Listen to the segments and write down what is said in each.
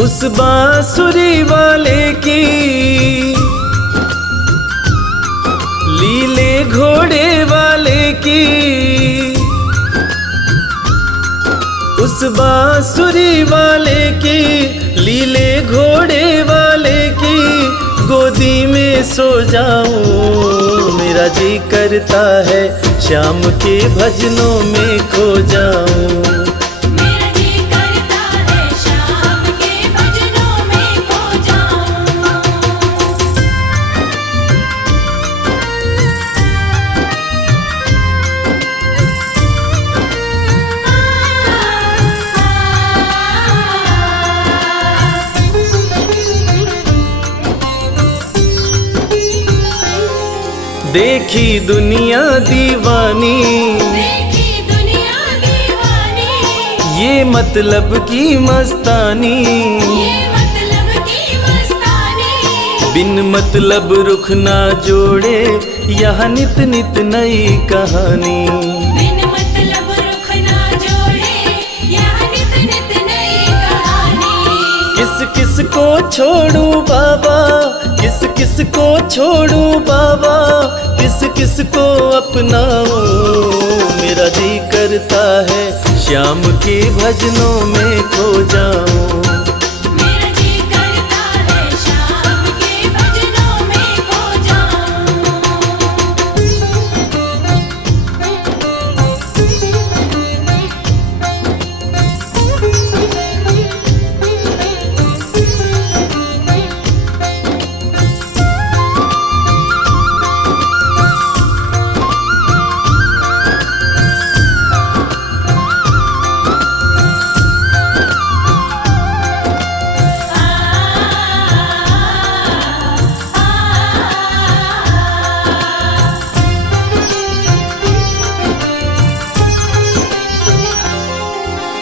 उस बांसुरी वाले की लीले घोड़े वाले की, उस बांसुरी वाले की लीले घोड़े वाले की गोदी में सो जाऊं। मेरा जी करता है श्याम के भजनों में खो जाऊं। देखी दुनिया दीवानी, देखी दुनिया दीवानी, ये मतलब की मस्तानी, ये मतलब की मस्तानी। बिन मतलब रुख ना जोड़े यहाँ नित नित नई कहानी। बिन मतलब रुख ना जोड़े यहाँ नित नित नई कहानी। किस किस को छोड़ूं बाबा, किस किस को छोड़ूं बाबा, किस किस को अपनाऊं। मेरा जी करता है श्याम के भजनों में खो जाऊं। मेरा जी करता है श्याम के भजनों में खो जाऊं।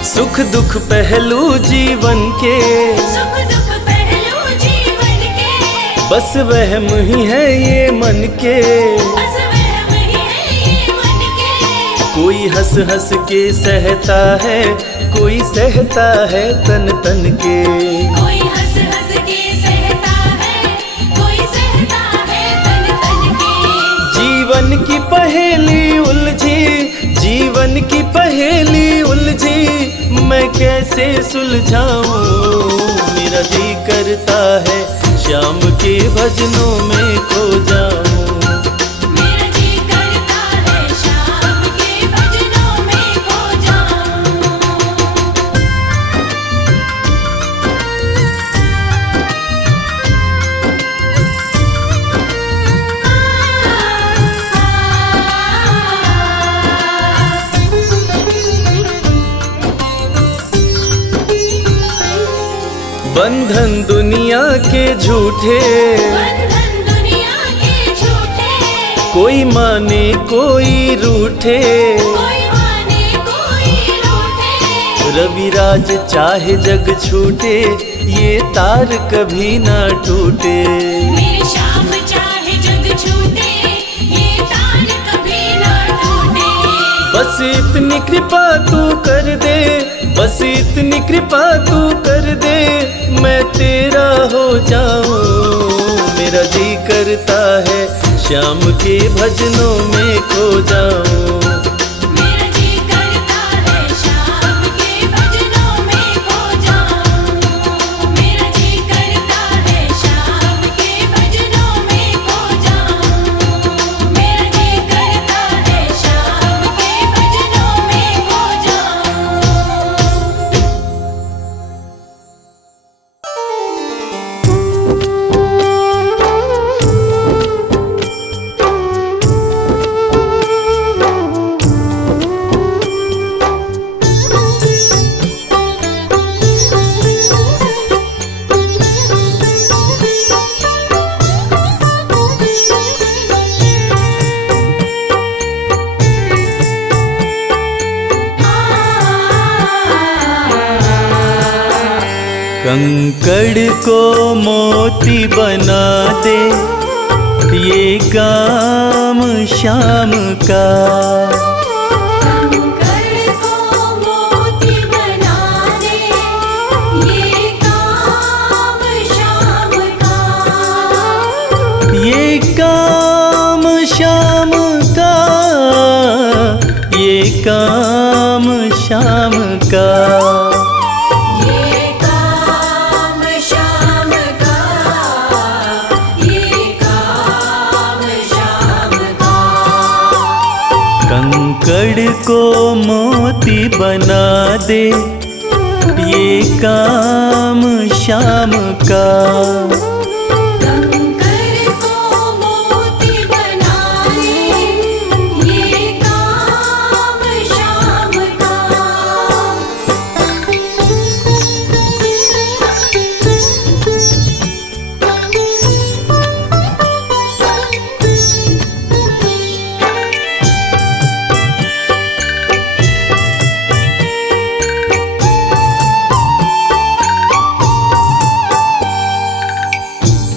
सुख दुख पहलू जीवन के, सुख दुख पहलू जीवन के, बस वहम ही है ये मन के। बस वहम ही है ये मन के। कोई हंस हंस के सहता है, कोई सहता है तन तन के। कोई हंस हंस के सहता है, कोई सहता है तन तन के। जीवन की पहेली उलझी, जीवन की पहेली उलझी, मैं कैसे सुलझाऊं। मेरा जी करता है श्याम के भजनों में खो जाऊं। मेरा जी करता है श्याम के भजनों में खो जाऊं। बंधन दुनिया के झूठे, बंधन दुनिया के झूठे, कोई माने कोई रूठे। कोई माने कोई रूठे। रविराज चाहे जग छूटे, ये तार कभी ना टूटे। मेरे श्याम चाहे जग छूटे, ये तार कभी ना टूटे। बस इतनी कृपा तू कर दे, बस इतनी कृपा तू कर दे, मैं तेरा हो जाऊं। मेरा जी करता है श्याम के भजनों में खो जाऊं। मेरा जी करता है श्याम के भजनों में खो जाऊं। मेरा जी करता है श्याम के भजनों में खो जाऊं। मेरा जी करता है श्याम के भजनों में खो जाऊं। कंकड़ को मोती बना दे, ये काम श्याम का। कंकड़ को मोती बना दे, ये काम काम श्याम का, ये काम श्याम का, ये काम श्याम का। कंकड़ को मोती बना दे, ये काम श्याम का। कंकर को मोती बना दे, ये काम श्याम का।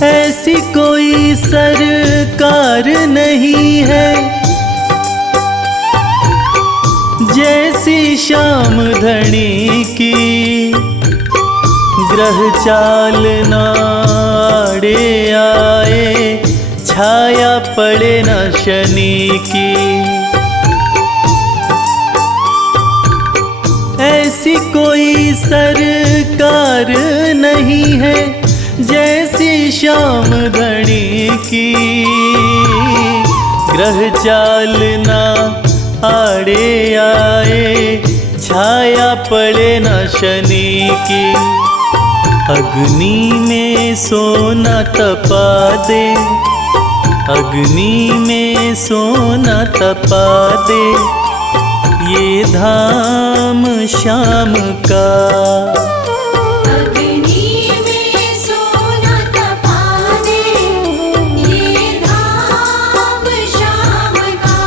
ऐसी कोई सरकार नहीं है जैसी श्याम धनी की, ग्रह चाल नाड़े आए, छाया पड़े न शनि की। ऐसी कोई सरकार नहीं है जैसी श्याम धनी की, ग्रह चाल ना आड़े आए, छाया पड़े न शनि की। अग्नि में सोना तपा दे, अग्नि में सोना तपा दे, ये धाम श्याम का। अग्नि में सोना तपा दे, ये धाम श्याम का।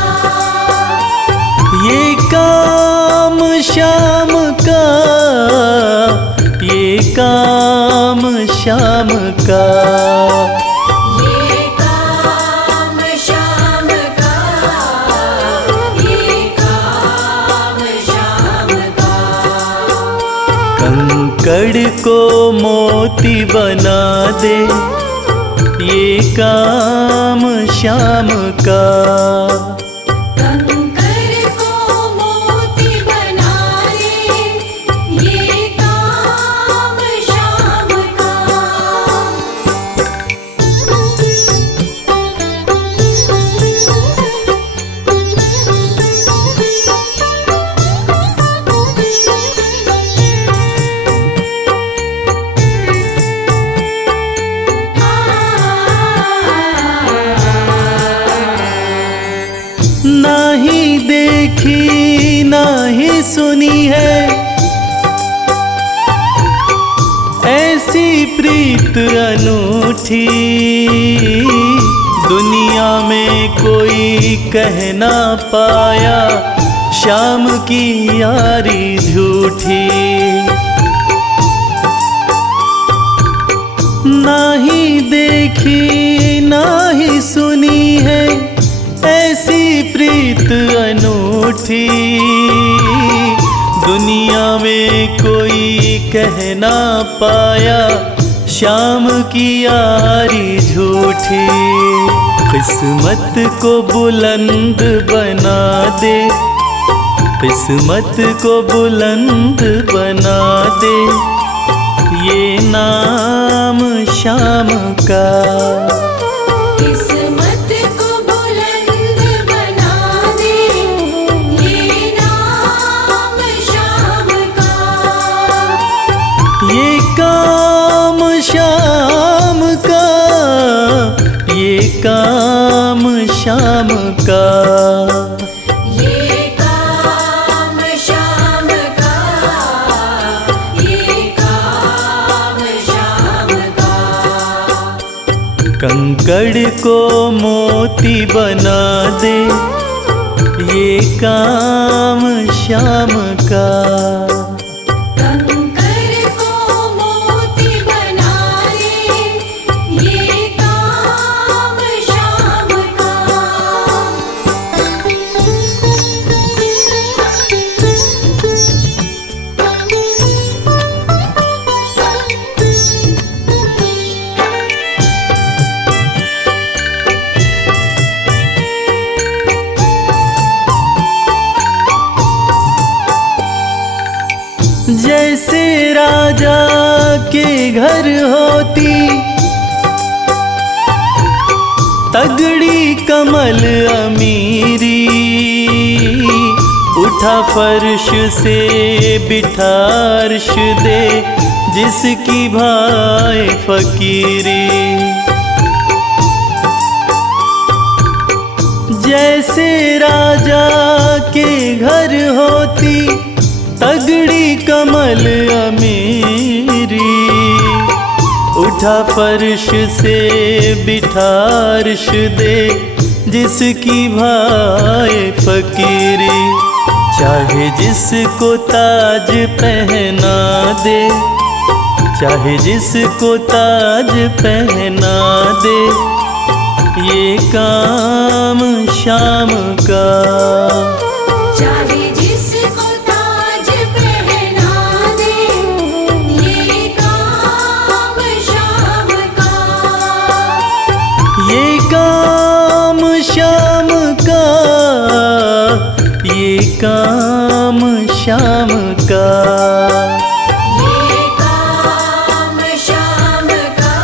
ये काम श्याम का, ये काम श्याम का। ये काम श्याम का, ये काम श्याम का। कंकड़ को मोती बना दे, ये काम श्याम का। कंकर को मोती बना दे, ये काम श्याम का। नाही देखी नाही सुनी है ऐसी प्रीत अनूठी, दुनिया में कोई कह ना पाया श्याम की यारी झूठी। नाही देखी नाही सुनी है ऐसी प्रीत अनूठी, दुनिया में कोई कह ना पाया श्याम की यारी झूठी। किस्मत को बुलंद बना दे, किस्मत को बुलंद बना दे, ये नाम श्याम का। किस्मत को बुलंद बना दे, ये नाम श्याम का। ये काम श्याम का, ये काम श्याम का। ये काम श्याम का, ये काम श्याम का। कंकड़ को मोती बना दे, ये काम श्याम का। कंकर को मोती बना दे, ये काम श्याम का। जैसे राजा के घर होती तगड़ी कमल अमीरी, उठा फर्श से बिठा अर्श दे जिसकी भाई फकीरी। जैसे राजा के घर होती तगड़ी कमल अमीरी, उठा फर्श से बिठा अर्श दे जिसकी भाई फकीरी। चाहे जिसको ताज पहना दे, चाहे जिसको ताज पहना दे, ये काम शाम का। चाहे जिसको ताज पहना दे, ये काम शाम का। ये काम शाम का, ये काम शाम का। ये काम शाम का,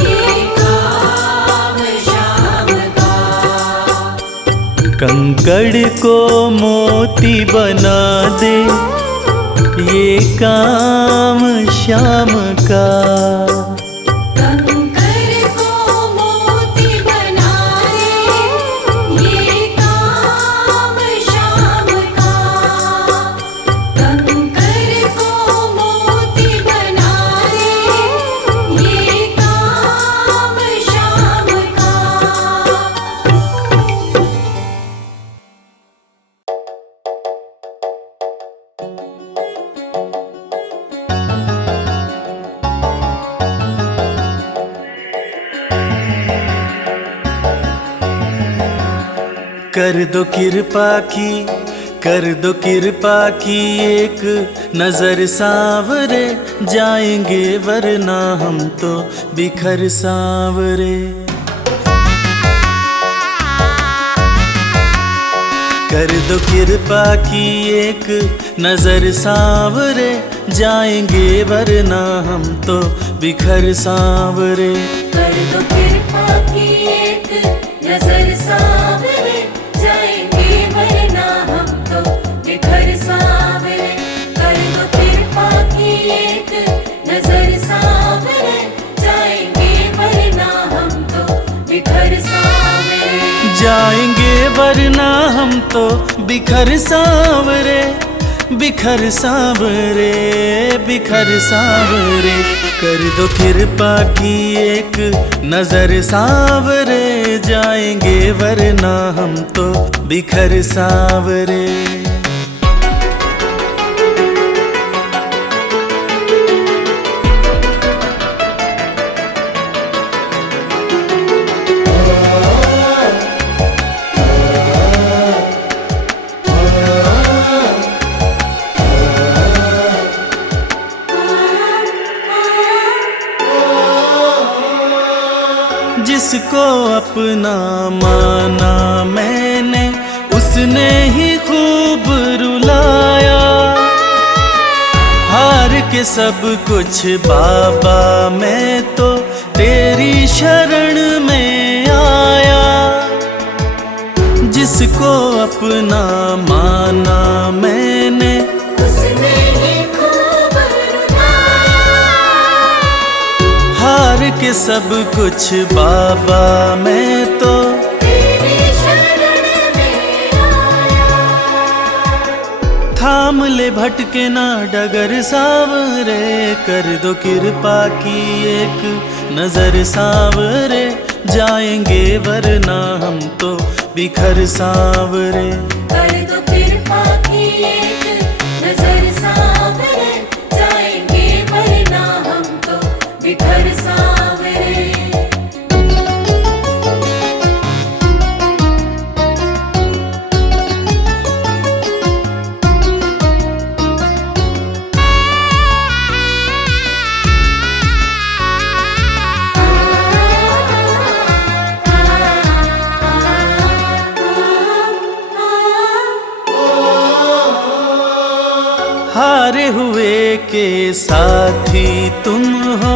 ये काम शाम का। कंकड़ को मोती बना दे, ये काम शाम का। कंकर को मोती बना दे, ये काम शाम का। कंकर को मोती बना दे, ये काम शाम का। कर दो कृपा की, कर दो कृपा की, एक नजर सांवरे जाएंगे वरना हम तो बिखर सांवरे। कर दो कृपा की, एक नजर सांवरे जाएंगे वरना हम तो बिखर सांवरे। कर दो कृपा की, एक नजर सांवरे जाएंगे वरना हम तो बिखर सांवरे। कर दो कृपा की, एक नजर सांवरे जाएंगे वरना हम तो बिखर सांवरे। जाएंगे वरना हम तो बिखर सांवरे, बिखर सांवरे, बिखर सांवरे। कर दो कृपा की, एक नजर सांवरे जाएंगे वरना हम तो बिखर सांवरे। जिसको अपना माना मैंने, उसने ही खूब रुलाया। हार के सब कुछ बाबा मैं तो तेरी शरण में आया। जिसको अपना माना मैंने, उसने ही खूब रुलाया। हार के सब कुछ बाबा मैं तो तेरी शरण में आया। थाम ले भटके ना डगर सांवरे। कर दो कृपा की, एक नजर सांवरे जाएंगे वरना हम तो बिखर सांवरे। कर दो कृपा की, एक नजर सांवरे जाएंगे वरना हम तो बिखर सांवरे। हारे हुए के साथी तुम हो,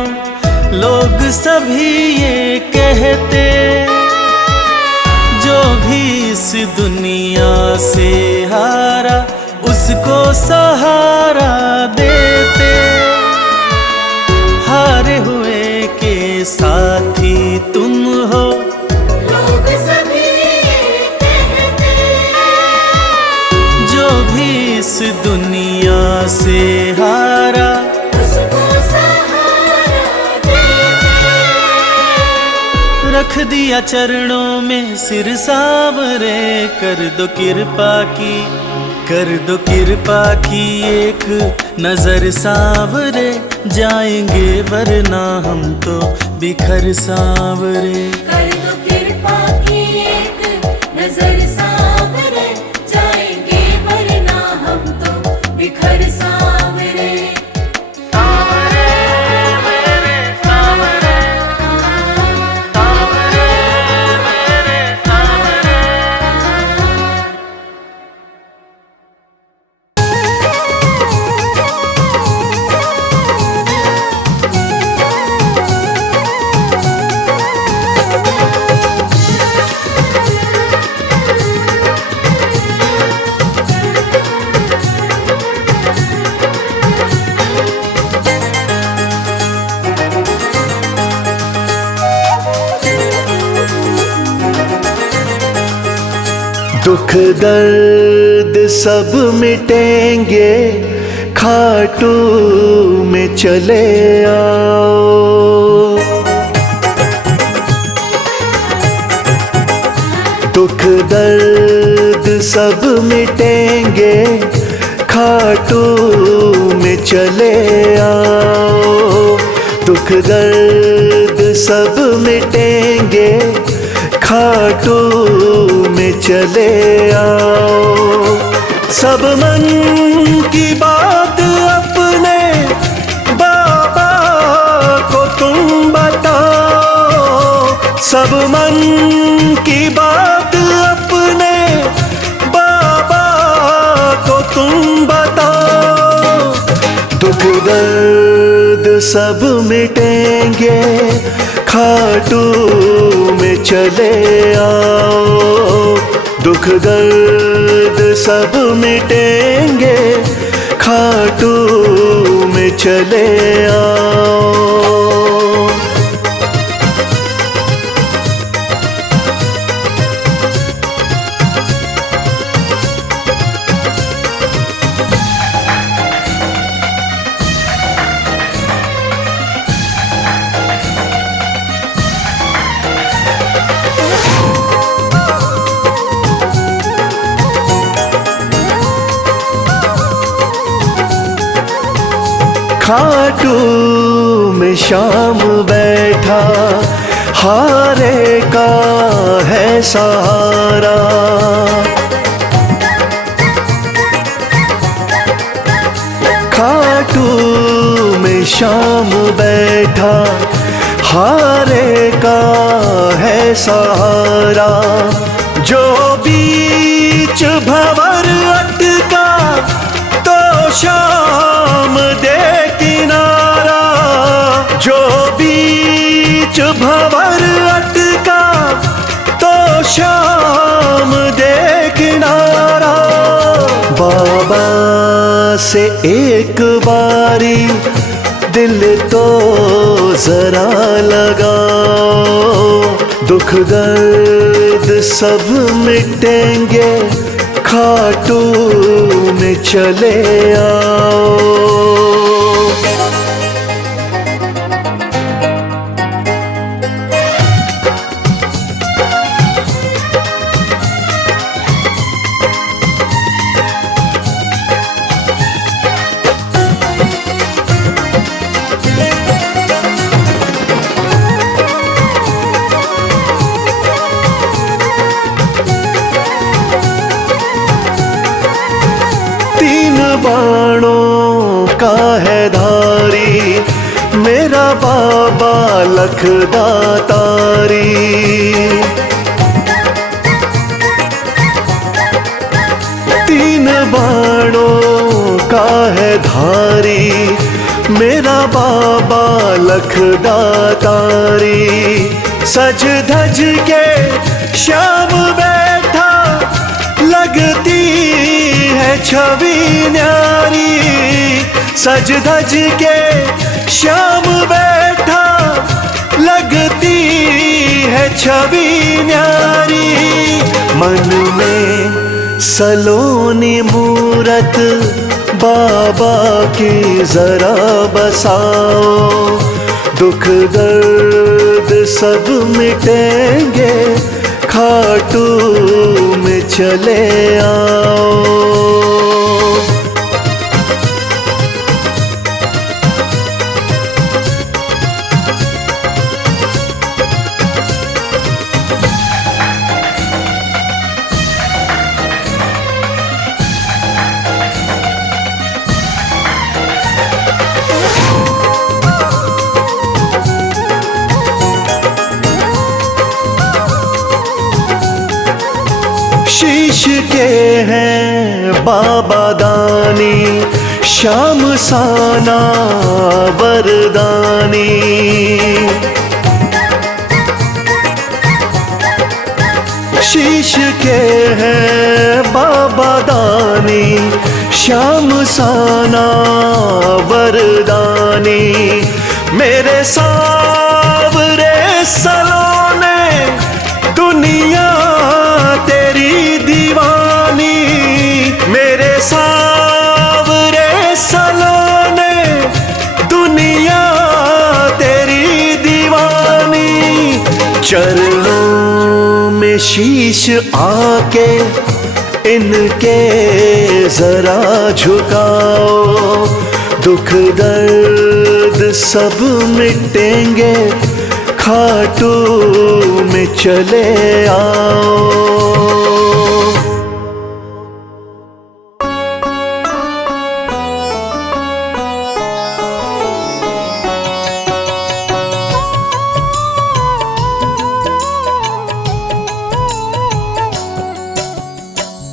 लोग सभी ये कहते, जो भी इस दुनिया से हारा उसको सहारा देते। हारे हुए के साथी तुम हो, लोग सभी ये कहते, जो भी इस दुनिया से हारा उसको सहारा देते। रख दिया चरणों में सिर सावरे, कर दो कृपा की, कर दो कृपा की एक नजर सावरे, जाएंगे वरना हम तो बिखर सावरे। कर दो कृपा की एक नजर सावरे, जाएंगे वरना हम तो बिखर सावरे। दुख दर्द सब मिटेंगे, खाटू में चले आओ। दुख दर्द सब मिटेंगे, खाटू में चले आओ। दुख दर्द सब मिटेंगे, खाटू में चले आओ। सब मन की बात अपने बाबा को तुम बताओ। सब मन की बात अपने बाबा को तुम बताओ। दुख दर्द सब मिटेंगे, खाटू में चले आओ। दुख दर्द सब मिटेंगे, खाटू में चले आओ। खाटू में शाम बैठा, हारे का है सहारा। खाटू में शाम बैठा, हारे का है सहारा। जो बीच भंवर अटका, तो शाम दे किनारा। जो बीच भंवर अटका, तो शाम दे किनारा। बाबा से एक बारी दिल तो जरा लगाओ। दुख दर्द सब मिटेंगे, खाटू में चले आओ। बाणों का है धारी, मेरा बाबा लखदातारी। तीन बाणों का है धारी, मेरा बाबा लखदातारी। सज धज के श्याम बैठा, लगती है छवि न्यारी। सज धज के श्याम बैठा, लगती है छवि न्यारी। मन में सलोनी मूरत बाबा की जरा बसाओ, दुख दर्द सब मिटेंगे, खाटू में चले आओ। शीश के हैं बाबा दानी, श्याम साना वरदानी। शीश के हैं बाबा दानी, श्याम साना वरदानी। मेरे सावरे सलोने, दुनिया तेरी दीवानी। मेरे सावरे सलोने, दुनिया तेरी दीवानी। चरणों में शीश आके इनके जरा झुकाओ, दुख दर्द सब मिटेंगे, खाटू में चले आओ।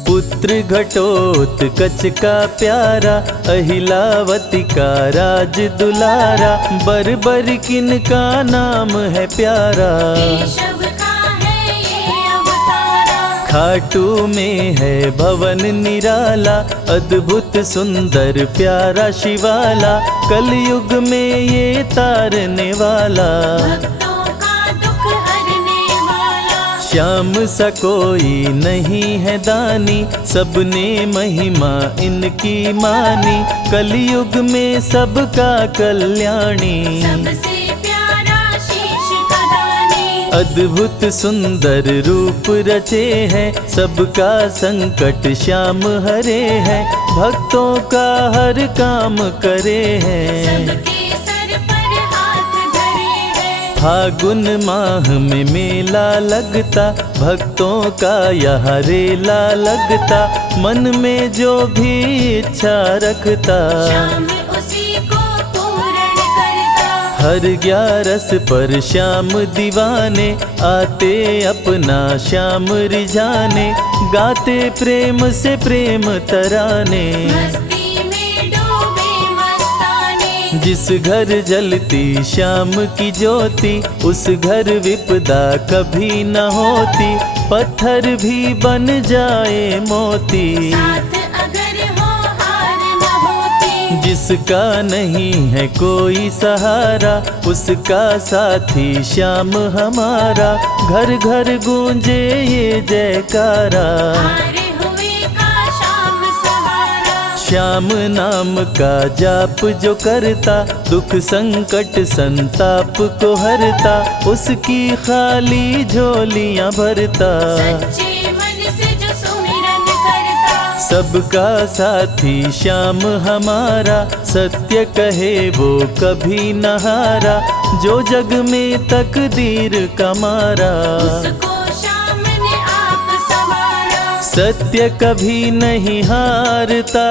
पुत्र घटोत्कच का प्यारा, अहिलावती का राज दुलारा। बरबर किन का नाम है प्यारा, केशव का है ये अवतारा। खाटू में है भवन निराला, अद्भुत सुंदर प्यारा शिवाला। कलयुग में ये तारने वाला, भक्तों का दुख हरने वाला। श्याम सा कोई नहीं है दानी, सबने महिमा इनकी मानी। कलयुग में सबका कल्याणी, सबसे प्यारा शीश का दानी। अद्भुत सुंदर रूप रचे हैं, सबका संकट श्याम हरे हैं। भक्तों का हर काम करे हैं, सबके सर पर हाथ धरे हैं। फागुन माह में मेला लगता, भक्तों का यहाँ रेला लगता। मन में जो भी इच्छा रखता, श्याम उसी को पूर्ण करता। हर 11 पर श्याम दीवाने, आते अपना श्याम रिझाने। गाते प्रेम से प्रेम तराने, मस्ती में डूबे मस्ताने। जिस घर जलती श्याम की ज्योति, उस घर विपदा कभी न होती। पत्थर भी बन जाए मोती, साथ अगर हो हार न होती। जिसका नहीं है कोई सहारा, उसका साथी श्याम हमारा। घर घर गूंजे ये जयकारा, हारे हुए का श्याम सहारा। श्याम नाम का जाप जो करता, दुख संकट संताप को हरता। उसकी खाली झोलियां भरता, सच्चे मन से जो सुमिरन करता। सबका साथी श्याम हमारा। सत्य कहे वो कभी न हारा, जो जग में तकदीर का मारा। उसको श्याम ने आप संवारा। सत्य कभी नहीं हारता,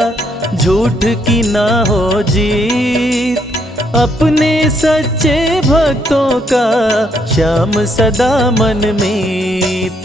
झूठ की ना हो जीत। अपने सच्चे भक्तों का श्याम सदा मन मीत।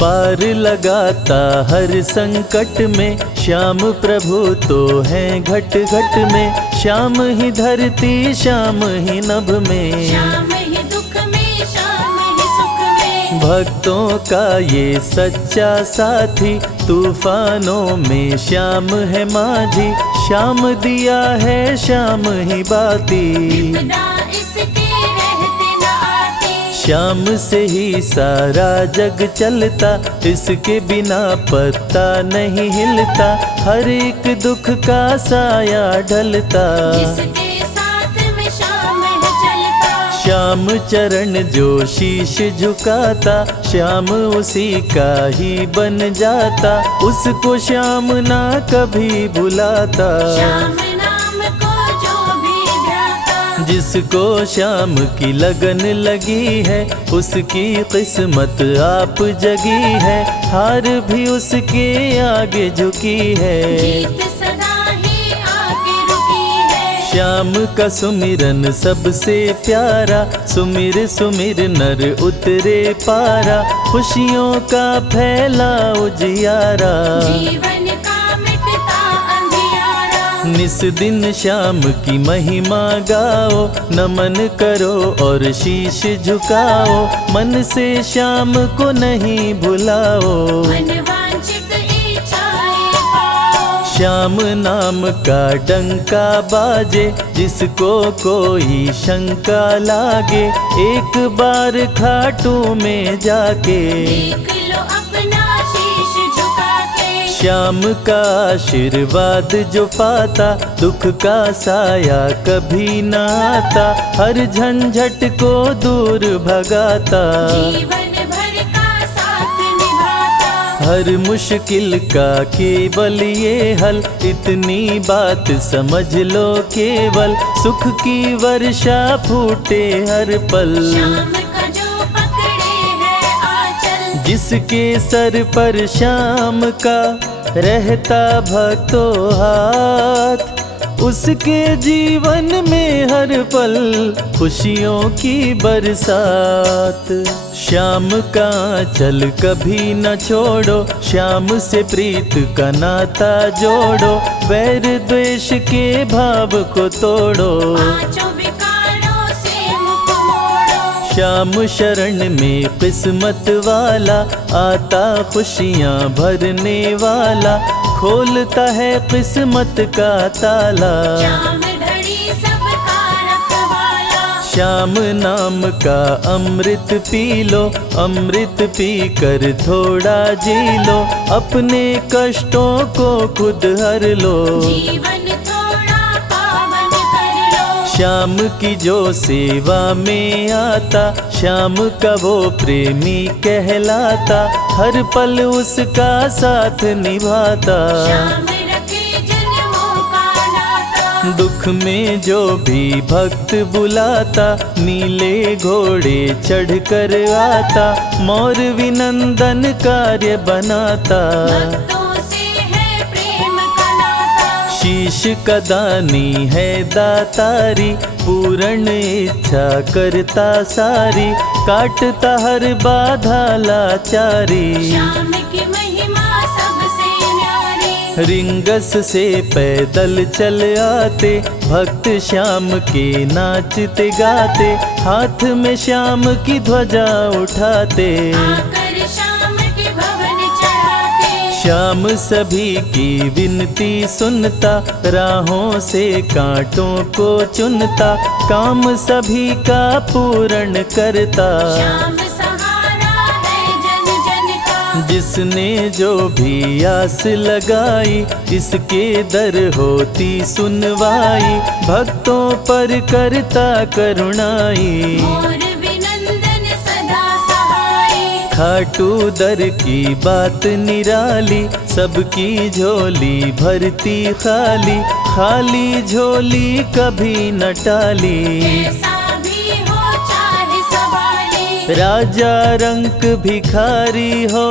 पार लगाता हर संकट में, श्याम प्रभु तो हैं घट घट में। श्याम ही धरती श्याम ही नभ में, श्याम ही दुख में श्याम ही सुख में। भक्तों का ये सच्चा साथी, तूफानों में श्याम है माझी। श्याम दिया है श्याम ही बाती, विपदा इसके रहते न आती। श्याम से ही सारा जग चलता, इसके बिना पत्ता नहीं हिलता। हर एक दुख का साया ढलता, जिसके साथ में श्याम है चलता। श्याम चरण जो शीश झुकाता, श्याम उसी का ही बन जाता। उसको श्याम ना कभी भुलाता, श्याम नाम को जो भी ध्याता। जिसको श्याम की लगन लगी है, उसकी किस्मत आप जगी है। हार भी उसके आगे झुकी है, जीत सदा ही आगे रुकी है। श्याम का सुमिरन सबसे प्यारा, सुमिर सुमिर नर उतरे पारा। खुशियों का फैला उजियारा, जीवन का मिटता अंधियारा। निस दिन श्याम की महिमा गाओ, नमन करो और शीश झुकाओ। मन से श्याम को नहीं भुलाओ, मनवांछित इच्छाएं पाओ। श्याम नाम का डंका बाजे, जिसको कोई शंका लागे। एक बार खाटू में जाके, देख लो अपना शीश झुका के। श्याम का आशीर्वाद जो पाता, दुख का साया कभी न आता। हर झंझट को दूर भगाता, जीवन भर का साथ निभाता। हर मुश्किल का केवल ये हल। इतनी बात समझ लो केवल, सुख की वर्षा फूटे हर पल। श्याम का जो पकड़े है आंचल, जिसके सर पर श्याम का रहता भक्तों हाथ, उसके जीवन में हर पल खुशियों की बरसात। श्याम का चल कभी न छोड़ो, श्याम से प्रीत का नाता जोड़ो। वैर द्वेष के भाव को तोड़ो, पांचों विकारों से मुख मोड़ो। श्याम शरण में किस्मत वाला, आता खुशियाँ भरने वाला। खोलता है किस्मत का ताला, श्याम धड़ी सबका रखवाला। श्याम नाम का अमृत पी लो, अमृत पी कर थोड़ा जी लो। अपने कष्टों को खुद हर लो, जीवन थोड़ा पावन कर लो। श्याम की जो सेवा में आता, श्याम का वो प्रेमी कहलाता। हर पल उसका साथ निभाता, श्याम रखे जन्मों का नाता। दुख में जो भी भक्त बुलाता, नीले घोड़े चढ़ कर आता। मोर विनंदन कार्य बनाता, भक्तों से है प्रेम का नाता। शीश का दानी है दातारी, पूर्ण इच्छा करता सारी। काटता हर बाधा लाचारी, श्याम की महिमा सबसे न्यारी। रिंगस से पैदल चल आते, भक्त श्याम के नाचते गाते। हाथ में श्याम की ध्वजा उठाते, आकर श्याम के भवन चढ़ाते। श्याम सभी की विनती सुनता, राहों से कांटों को चुनता। काम सभी का पूर्ण करता, श्याम सहारा है जन जन का। जिसने जो भी आस लगाई, इसके दर होती सुनवाई। भक्तों पर करता करुणाई, मोर विनंदन सदा सहाय। खाटू दर की बात निराली, सबकी झोली भरती खाली। खाली झोली कभी न टाली, कैसा भी हो चाहे सवाली। राजा रंक भिखारी हो,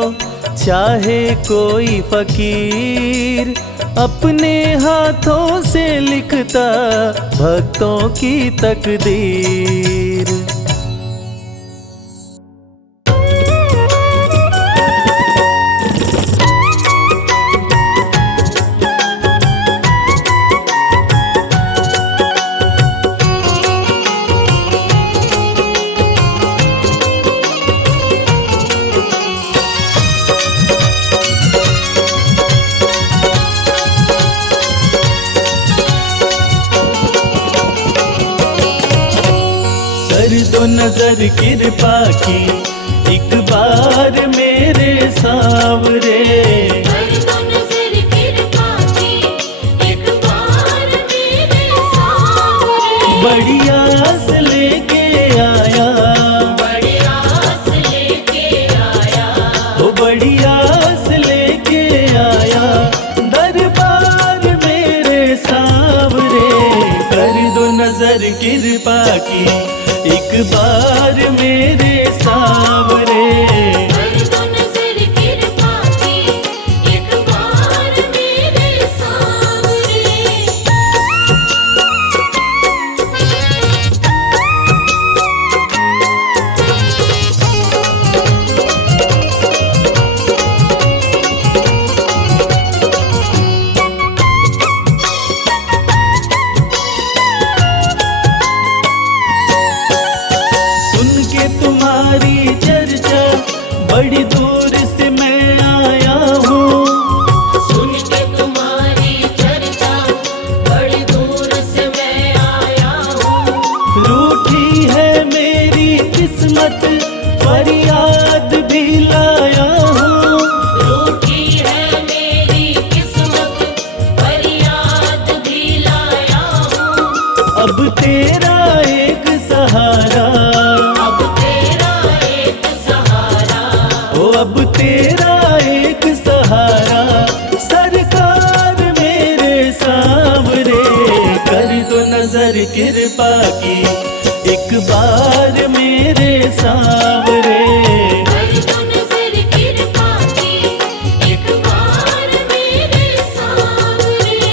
चाहे कोई फकीर। अपने हाथों से लिखता भक्तों की तकदीर। दो नजर कृपा की एक बार मेरे सावरे। कर दो नजर कृपा की एक बार मेरे सावरे। बड़ी आस लेके आया, बड़ी आस लेके आया, ओ बड़ी आस लेके आया दरबार मेरे सावरे। कर दो नजर कृपा की एक बार मेरे सावरे। कर दो नजर कृपा की एक बार मेरे सावरे। सुन के तुम्हारी चर्चा बड़ी दूर से मैं आया हूँ। सुन के तुम्हारी चर्चा बड़ी दूर से मैं आया हूँ। रूठी है मेरी किस्मत फरियाद भी लाया हूँ। रूठी है मेरी किस्मत फरियाद भी लाया हूँ। अब तेरा एक सहारा, अब तेरा एक सहारा, ओ अब तेरा एक सहारा सरकार मेरे सावरे। कर दो नजर कृपा की एक बार मेरे सावरे। कर दो नजर कृपा की एक बार मेरे सावरे।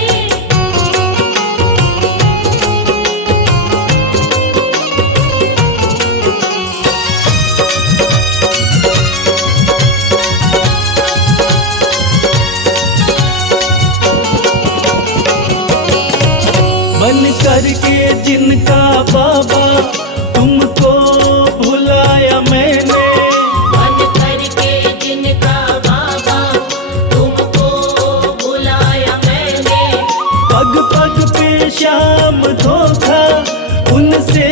बन करके जिनका बाबा तुमको भुलाया मैंने। बन करके जिनका बाबा तुमको बुलाया मैंने। पग पग पे शाम धोखा उनसे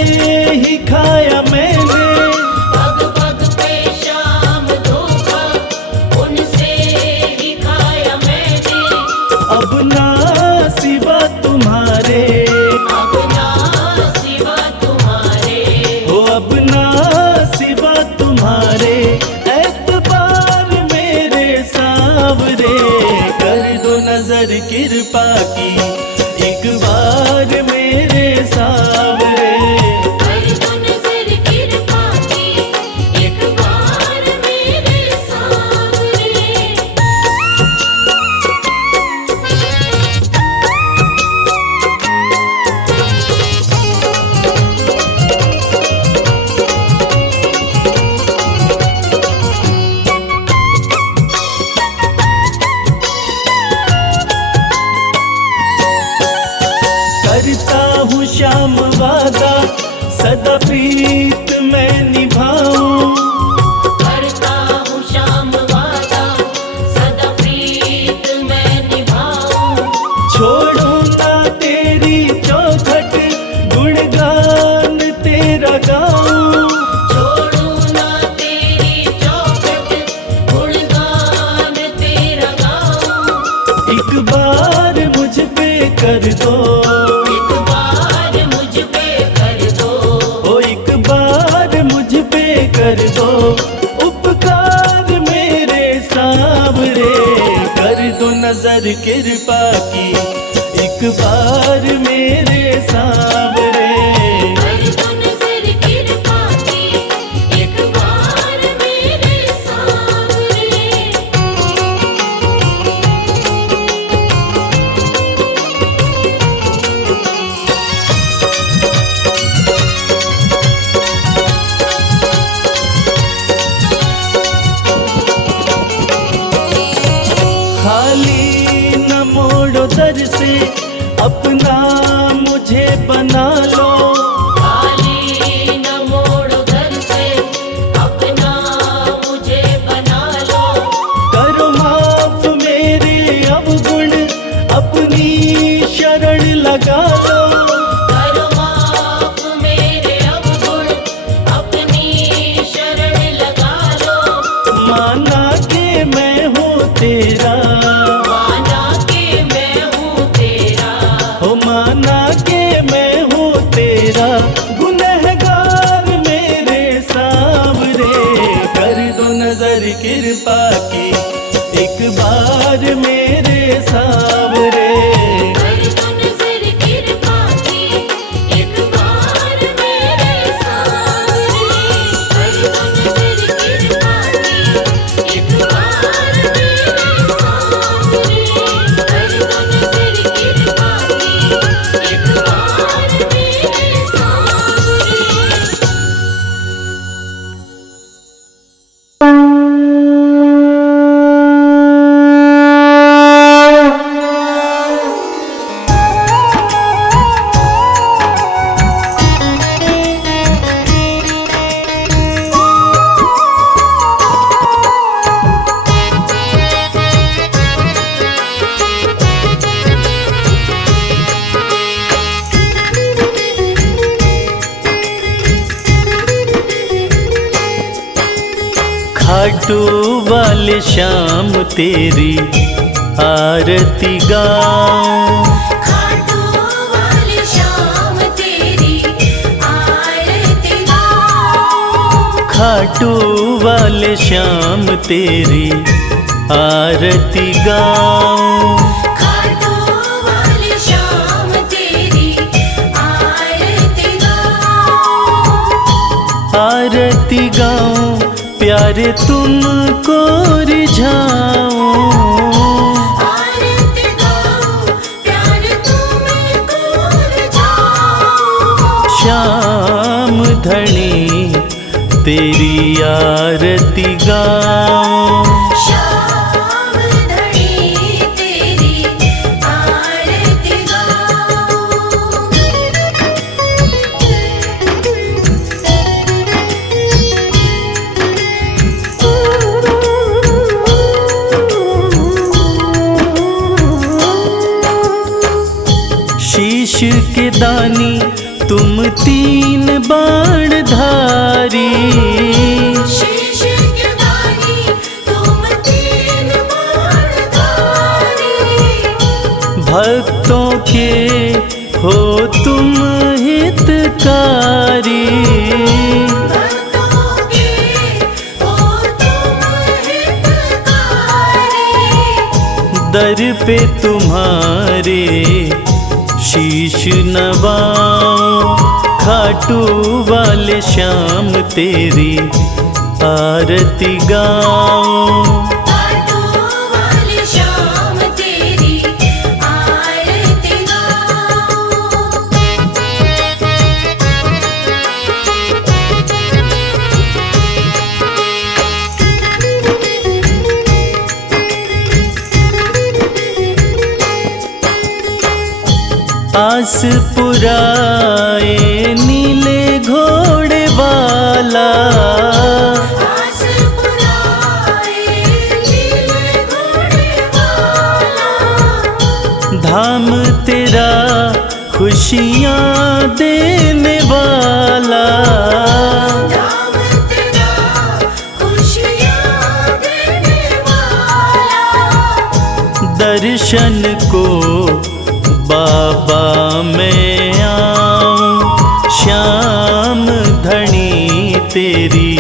ही खाया मैंने। पग पग पे शाम धोखा उनसे ही खाया मैंने। अब ना सिवा तुम्हारे, अब ना सिवा तुम्हारे, हो अब ना सिवा तुम्हारे एतबार मेरे सावरे। कर दो नजर कृपा की एक बार मेरे सावरे। कर दो नजर कृपा की एक बार मेरे सावरे। करता हूँ श्याम वादा सदा प्रीत मैं निभाऊं। करता हूँ श्याम वादा सदा प्रीत मैं निभाऊं। छोड़ो ना तेरी चौखट गुणगान तेरा गाऊं। छोड़ू ना तेरी चौखट गुणगान तेरा गाऊं। एक बार मुझ पे कर दो, एक बार मुझ पे कर दो। ओ एक बार मुझ पे कर दो उपकार मेरे सावरे। कर दो नजर कृपा की एक बार मेरे सावरे। कर दो नजर कृपा की एक बार मेरे सावरे। खाली न मोड़ो दर से अपना मुझे बना लो। खाली न मोड़ो दर से अपना मुझे बना लो। करो माफ मेरे अवगुण अपनी शरण लगा लो। करो माफ मेरे अवगुण खाटू वाले श्याम तेरी आरती गाऊं, खाटू वाले श्याम तेरी आरती गाऊं, खाटू वाले श्याम तेरी आरती गाऊं, खाटू वाले श्याम तेरी आरती गाऊं, आरती गाऊं प्यारे तुमको रिझाऊं, आरती गाऊं प्यार तुमको रिझाऊं, श्याम धनी तेरी आरती गाऊं, श्याम धनी तेरी आरती गाऊं। शीश के दानी तुम तीन बाण धारी, शीश के दानी तुम तीन बाणधारी, भक्तों के हो तुम हितकारी, भक्तों के हो तुम हितकारी, दर पे तुम्हारे शीश नवाऊं, खाटू वाले श्याम तेरी आरती गाऊं, खाटू वाले श्याम तेरी आरती गाऊं। आस पुराए नीले घोड़े वाला, आस पुराए नीले घोड़े वाला, धाम तेरा खुशियाँ देने वाला, धाम तेरा खुशियाँ देने वाला, दर्शन को बाबा मैं आऊं, श्याम धनी तेरी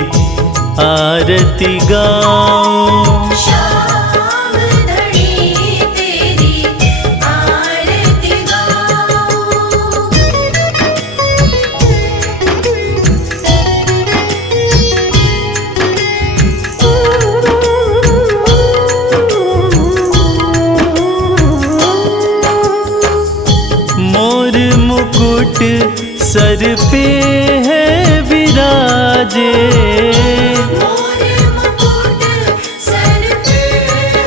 आरती गाऊं, श्याम धनी तेरी आरती गाऊं। मोर मुकुट सर पे है विराजे, मोर मुकुट सर पे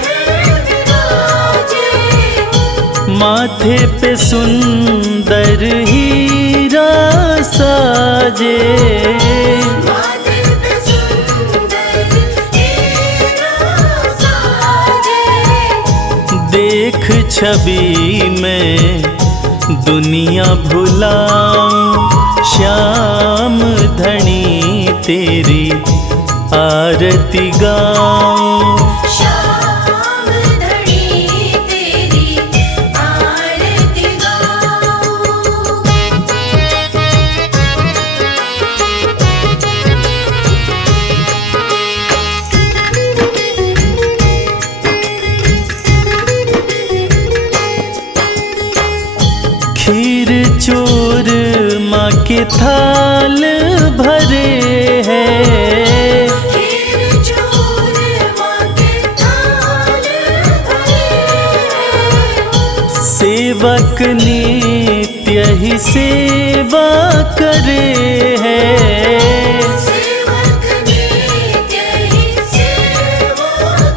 है विराजे, माथे पे सुंदर हीरा साजे, माथे पे सुंदर हीरा साजे, देख छवि में दुनिया भुलाऊं, श्याम धनी तेरी आरती गाऊं, श्याम धनी तेरी आरती गाऊं। खीर चोर माँ के थाल भरे हैं, खीर चोर माँ के थाल भरे हैं, सेवक नित्य ही सेवा करे हैं, सेवक नित्य ही सेवा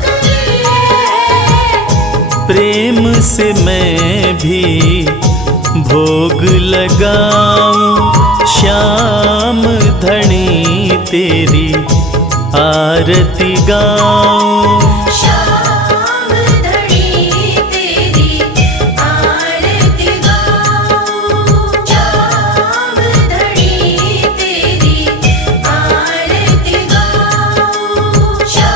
करे हैं, प्रेम से मैं भी भोग लगाऊं, श्याम धनी तेरी आरती गाऊं, श्याम धनी तेरी आरती गाऊं, श्याम धनी तेरी आरती गाऊं, श्याम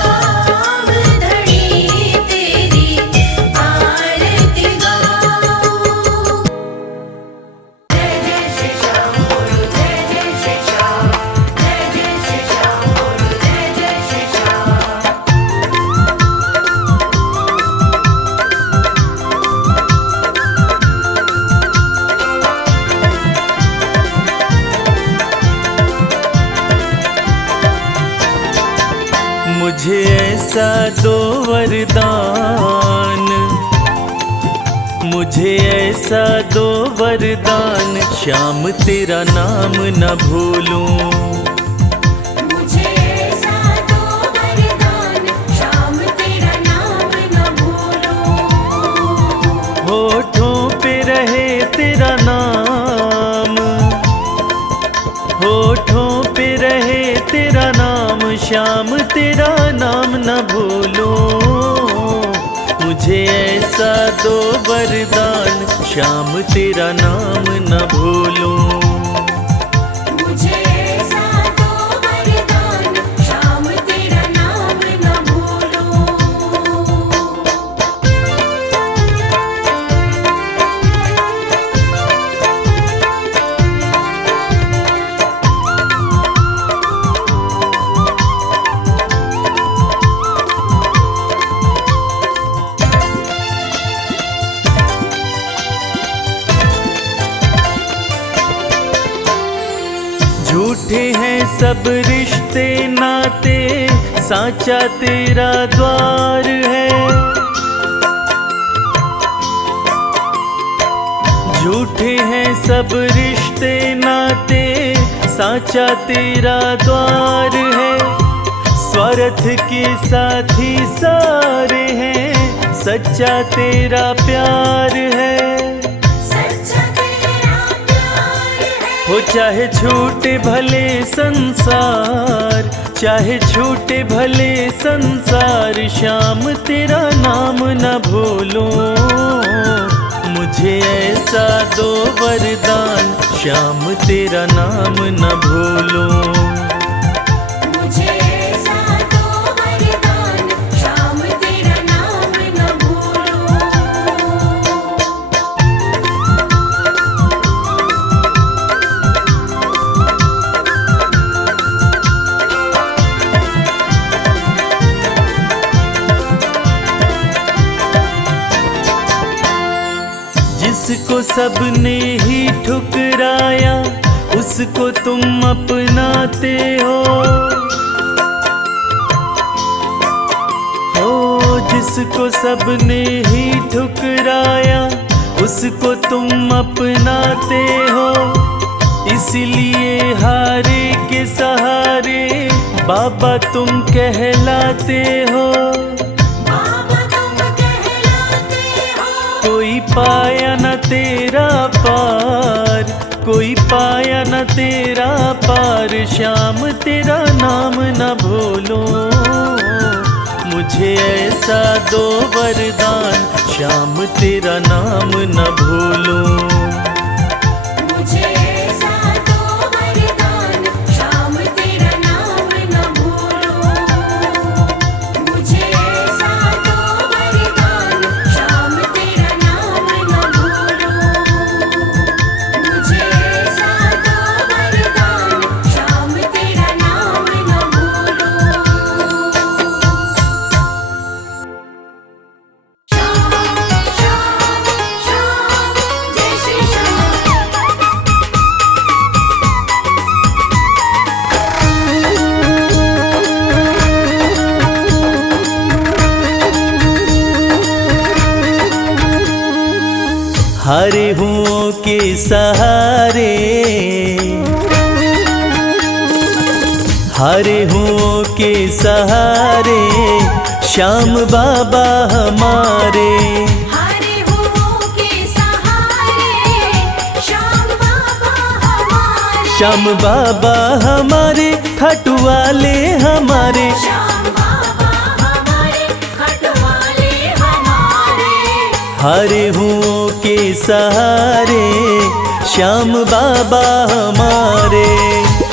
ऐसा दो वरदान, मुझे ऐसा दो वरदान, श्याम तेरा नाम न भूलूं। मुझे ऐसा दो वरदान, श्याम तेरा नाम न भूलूं। होठों पे रहे तेरा नाम, होठों पे रहे तेरा नाम, श्याम तेरा नाम न भूलूं। मुझे ऐसा दो वरदान, श्याम तेरा नाम न भूलूं। मुझे ऐसा दो वरदान, श्याम तेरा नाम न भूलूं। झूठे हैं सब रिश्ते नाते, साचा तेरा द्वार है। झूठे हैं सब रिश्ते नाते, साचा तेरा द्वार है। स्वार्थ के साथी सारे हैं, सच्चा तेरा प्यार है। सच्चा तेरा प्यार है। हो चाहे छूटे भले संसार, चाहे छूटे भले संसार, श्याम तेरा नाम न भूलूं। मुझे ऐसा दो वरदान, श्याम तेरा नाम न भूलूं। मुझे ऐसा दो वरदान, श्याम तेरा नाम न भूलूं। जिसको सबने ही ठुकराया, उसको तुम अपनाते हो। जिसको सबने ही ठुकराया, उसको तुम अपनाते हो। इसलिए हारे के सहारे बाबा तुम कहलाते हो। बाबा तुम कहलाते हो। कोई पाया न तेरा पार, कोई पाया न तेरा पार, श्याम तेरा नाम न भूलूं। मुझे ऐसा दो वरदान, श्याम तेरा नाम न भूलूं। मुझे ऐसा दो वरदान, श्याम तेरा नाम न भूलूं। मुझे ऐसा दो वरदान, श्याम तेरा नाम न भूलूं। मुझे ऐसा दो वरदान, श्याम तेरा नाम न भूलूं। श्याम श्याम श्याम जय श्री श्याम। हारे हुओं के सहारे, हारे हुओं के सहारे, श्याम बाबा हमारे। हारे हुओं के सहारे, श्याम बाबा हमारे। श्याम बाबा हमारे, खाटू वाले हमारे। श्याम बाबा हमारे, खटवाले हमारे। हारे हुओं के सहारे, श्याम बाबा हमारे।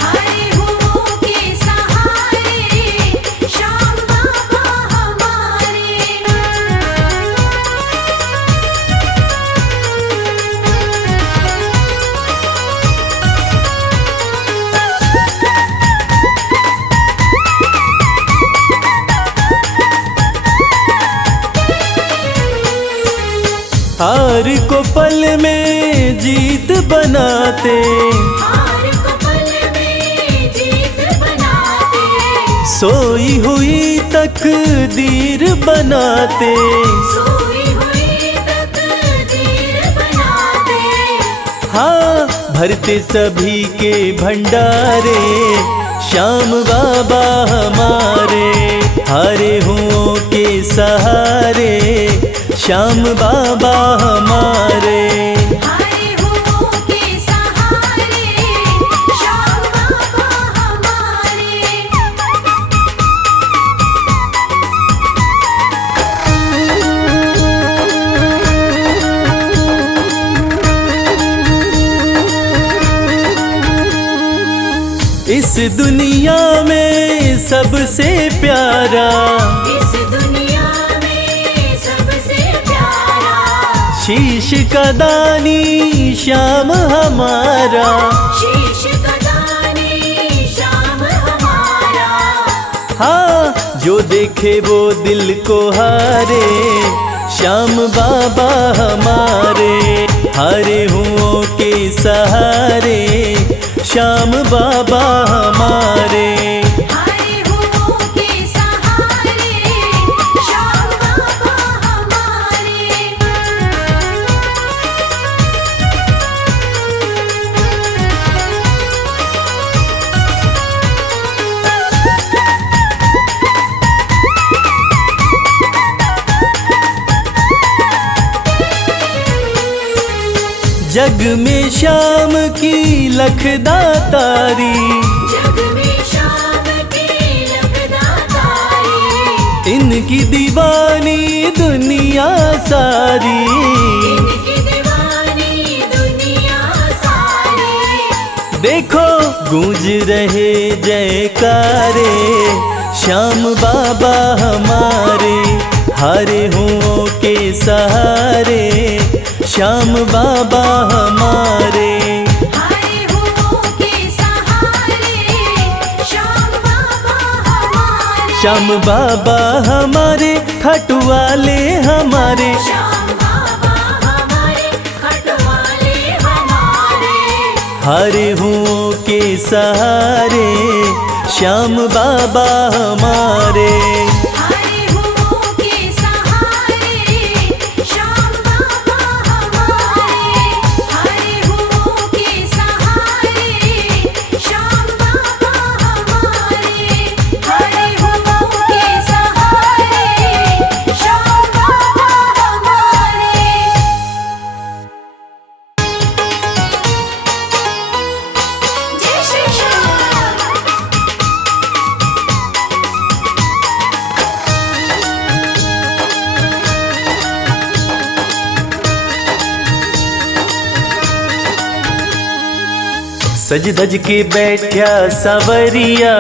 हारे हुओं के सहारे, श्याम बाबा हमारे। हार को पल में जीत बनाते, हार को पल में जीत बनाते। सोई हुई तकदीर बनाते, सोई हुई तकदीर बनाते, हाँ भरते सभी के भंडारे श्याम बाबा हमारे। हारे हुओं के सहारे श्याम बाबा हमारे। हारे हुओं के सहारे श्याम बाबा हमारे। इस दुनिया में सबसे प्यारा, इस दुनिया में सबसे प्यारा, शीश का दानी श्याम हमारा। शीश का दानी श्याम हमारा। हाँ जो देखे वो दिल को हारे श्याम बाबा हमारे। हारे हुओं के सहारे श्याम बाबा हमारे। हारे हुओं के सहारे श्याम बाबा हमारे। जग में श्याम की लखदातारी, जग में श्याम की लखदातारी, इनकी दीवानी दुनिया सारी। इनकी दीवानी दुनिया सारी। देखो गूंज रहे जयकारे श्याम बाबा हमारे। हारे हुओं के सहारे श्याम बाबा हमारे। हारे हुओं के सहारे श्याम बाबा हमारे। श्याम बाबा हमारे खाटू वाले हमारे। श्याम बाबा हमारे खटवाले हमारे। हारे हुओं के सहारे श्याम बाबा हमारे। हारे हुओं के सहारे श्याम बाबा हमारे। हारे हुओं के सहारे श्याम बाबा हमारे। हारे हुओं के सहारे श्याम बाबा हमारे। जय श्री श्याम। सज धज के बैठा सवरिया,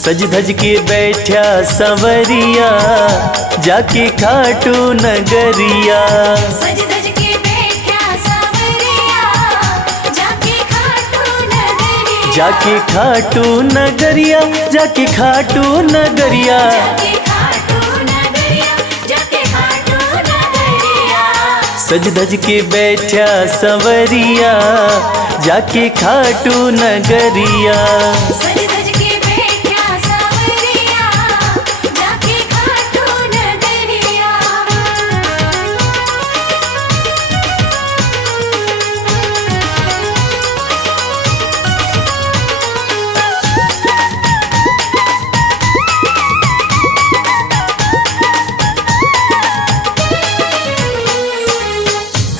सज धज के बैठा सवरिया जाके खाटू नगरिया। सज धज के बैठा सवरिया जाके खाटू नगरिया। जाके खाटू नगरिया, जाके खाटू नगरिया। जाके खाटू नगरिया। जाके खाटू नगरिया। सज धज के बैठा सवरिया जाके खाटू नगरिया। सज धज के बैठा सवरिया जाके खाटू नगरिया।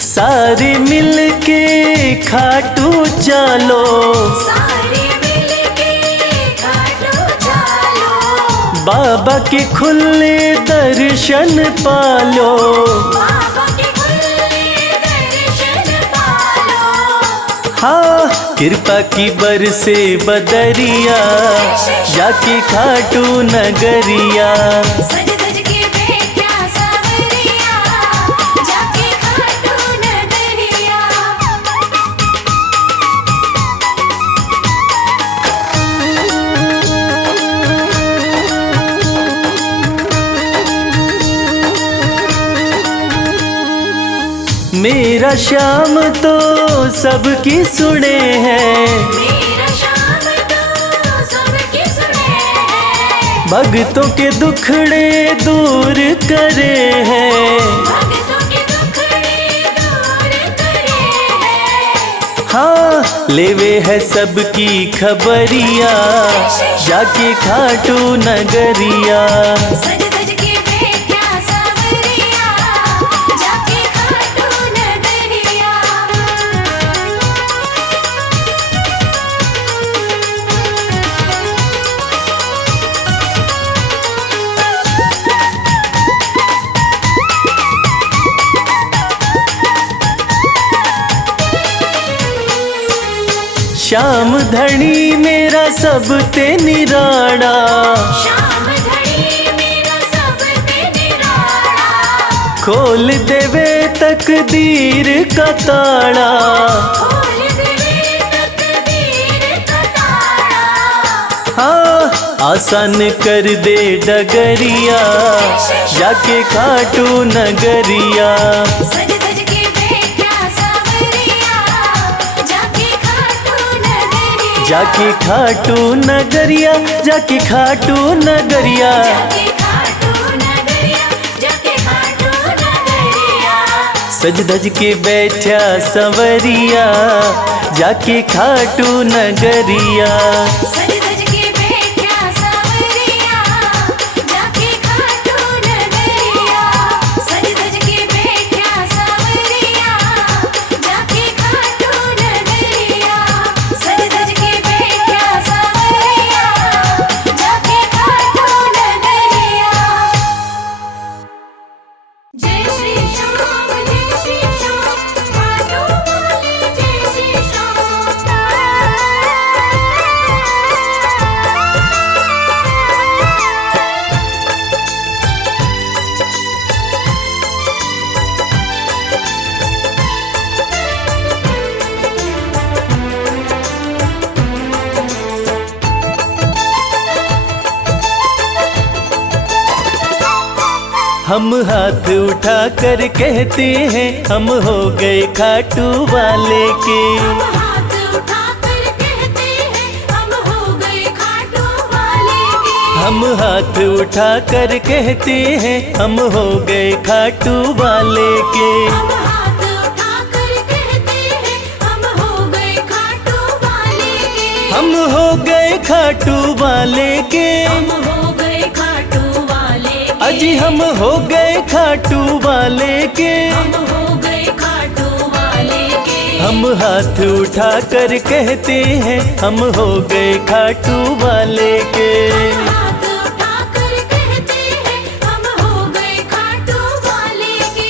सारे मिल के खाटू चलो, सारे मिलके खाटू चलो। बाबा के खुले दर्शन पालो। बाबा के खुले दर्शन पालो। हाँ कृपा की बरसे बदरिया जाके खाटू नगरिया। सज धज के बैठा सवरिया जाके खाटू नगरिया। मेरा श्याम तो सबकी सुने हैं, मेरा श्याम भक्तों के दुखड़े दूर करे हैं। भक्तों के दुखड़े दूर करे हैं। हाँ लेवे है सबकी खबरिया, जाके खाटू नगरिया। सज सज के बैठा सावरिया, जाके खाटू नगरिया। श्याम धनी मेरा सब ते निराड़ा, श्याम धनी मेरा सब ते निराड़ा। खोल देवे तकदीर का ताड़ा। खोल देवे तकदीर का ताड़ा। हाँ आसान कर दे डगरिया, जाके खाटू नगरिया। सज सज के बैठा सावरिया, जाके खाटू नगरिया। जाके खाटू नगरिया, जाके खाटू नगरिया। जाके खाटू नगरिया, जाके खाटू नगरिया। सज धज के बैठा सवरिया, जाके खाटू नगरिया। सज सज के बैठा सावरिया, जाके खाटू नगरिया। सज सज के बैठा सावरिया, जाके खाटू नगरिया। सज सज के बैठा सावरिया, जाके खाटू नगरिया। जय श्री श्याम, जय श्री श्याम, खाटू वाले जय श्री श्याम। हम हाथ उठा कर कहते हैं, हम हो गए खाटू वाले के। हम हाथ उठाकर कहते हैं, हम हो गए खाटू वाले के। हम हाथ उठा कर कहते हैं, हम हो गए खाटू वाले के। हम हाथ उठाकर कहते हैं, हम हो गए खाटू वाले के। हम हो गए खाटू वाले के। हम हो गए खाटू वाले के। अजी हम हो गए खाटू वाले के। हम हो गए खाटू वाले के। हम हाथ उठा कर कहते हैं, हम हो गए खाटू वाले के। हम हाथ उठाकर कहते हैं, हम हो गए खाटू वाले के।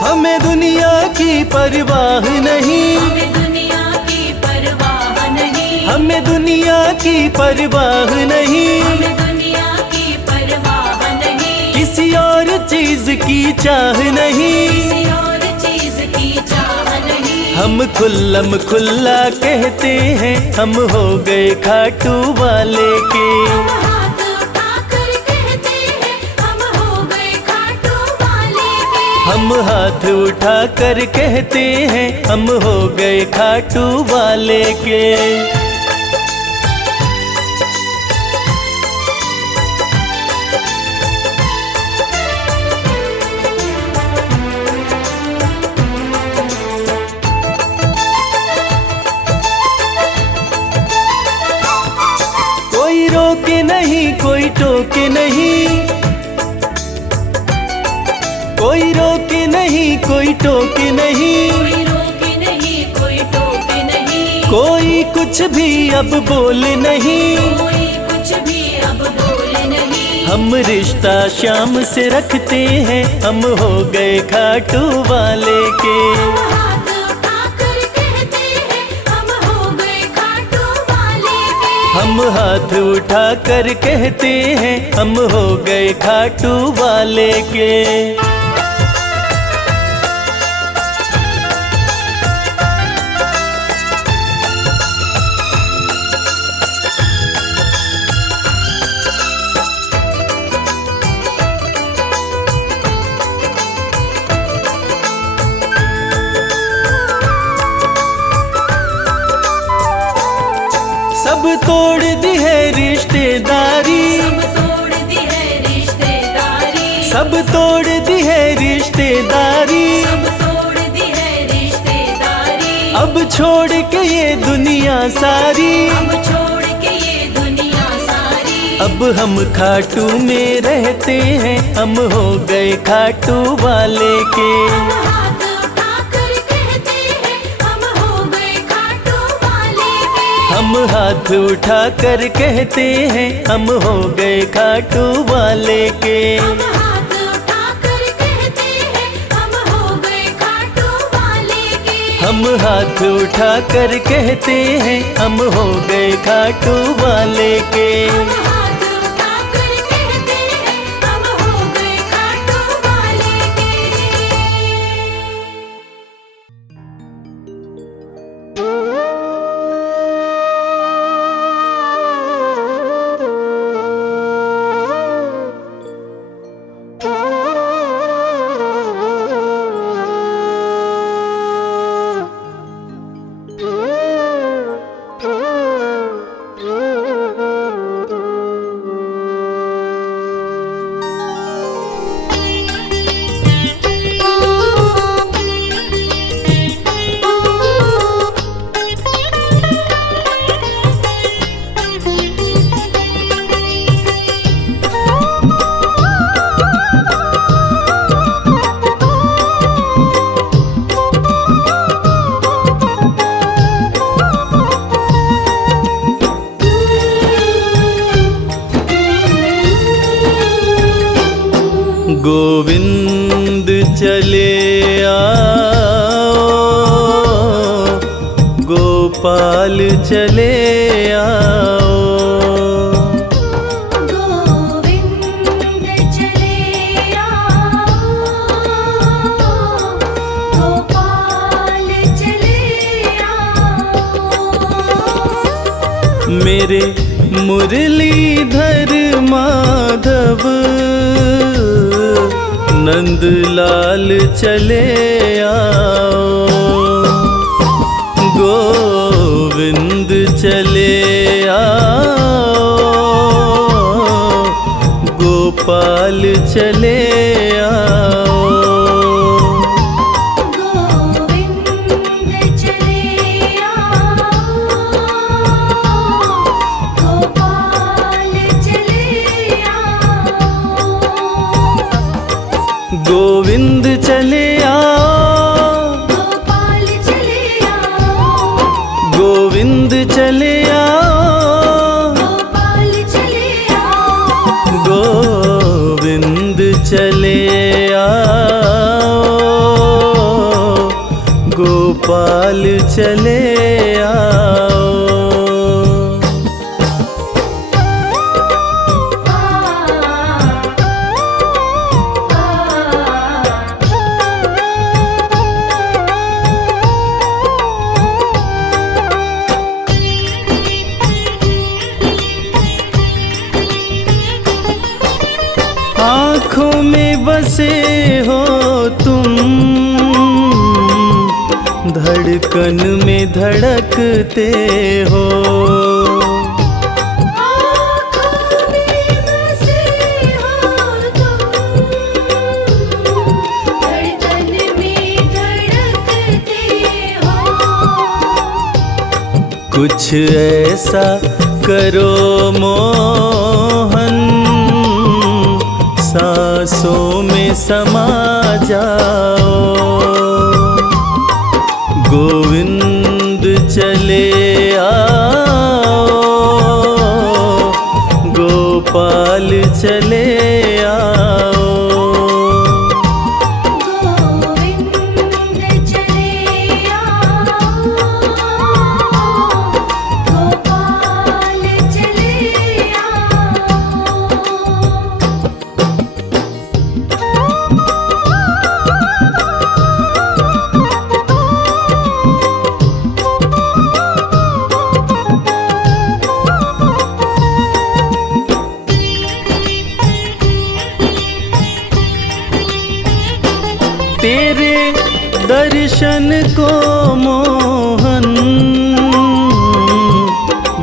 हमें दुनिया की परवाह नहीं, हमें दुनिया की परवाह नहीं। हमें दुनिया की परवाह नहीं। हमें दुनिया की परवाह नहीं। किसी और चीज की चाह नहीं। किसी और चीज की चाह नहीं। हम खुल्लम खुल्ला कहते हैं, हम हो गए खाटू वाले के। हम हाथ उठाकर कहते हैं, हम हो गए खाटू वाले के। हम हाथ उठा कर कहते हैं, हम हो गए खाटू वाले के। कोई रोके नहीं, कोई टोके नहीं। कोई रोके नहीं, कोई टोके नहीं। कोई रोके नहीं, कोई टोके नहीं। कोई कुछ भी अब बोले नहीं। कोई कुछ भी अब बोले नहीं। हम रिश्ता श्याम से रखते हैं, हम हो गए खाटू वाले के। हम हाथ उठाकर कहते हैं, हम हो गए खाटू वाले के। हम हाथ उठा कर कहते हैं, हम हो गए खाटू वाले के। सब तोड़ दी है रिश्तेदारी, सब तोड़ दी है रिश्तेदारी, सब तोड़ दी है रिश्तेदारी, सब तोड़ दी है रिश्तेदारी। अब छोड़ के ये दुनिया सारी, अब छोड़ के ये दुनिया सारी। अब हम खाटू में रहते हैं, हम हो गए खाटू वाले के। हम हाथ उठाकर कहते हैं, हम हो गए खाटू वाले के। हम हाथ उठाकर कहते हैं, हम हो गए खाटू वाले के। हम हाथ उठाकर कहते हैं, हम हो गए खाटू वाले के। हम हाथ उठाकर कहते हैं, हम हो गए खाटू वाले के। हम हाथ उठाकर कहते हैं, हम हो गए खाटू वाले के। गोविंद चले आओ, गोपाल चले आओ। गोविंद चले आओ, गोपाल चले आओ। मेरे मुरलीधर माधव नंदलाल चले आओ। गोविंद चले आओ, गोपाल चले आओ। गोविंद चले आओ, गोपाल चले आओ। गोविंद चले आओ, गोपाल चले आओ, गोविंद चले आओ। गोपाल चले आओ। गोविंद चले आओ, गोपाल चले आओ। आँखों में बसे हो तुम, धड़कन में धड़कते हो। आँखों में बसे हो तुम, धड़कन में धड़कते हो। कुछ ऐसा करो मोहन, सांसों में समा जाओ। गोविंद चले आओ, गोपाल चले आओ। गोविंद चले आओ, गोपाल चले आओ। तेरे दर्शन को मोहन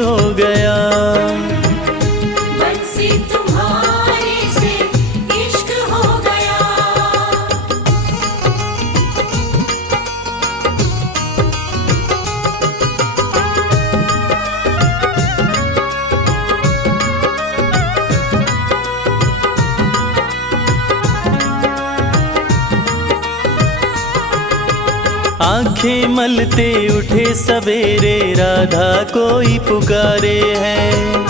हो गया। बंसी तुम्हारे से इश्क हो गया। आंखें मलते उठे सवेरे, राधा कोई पुकारे है।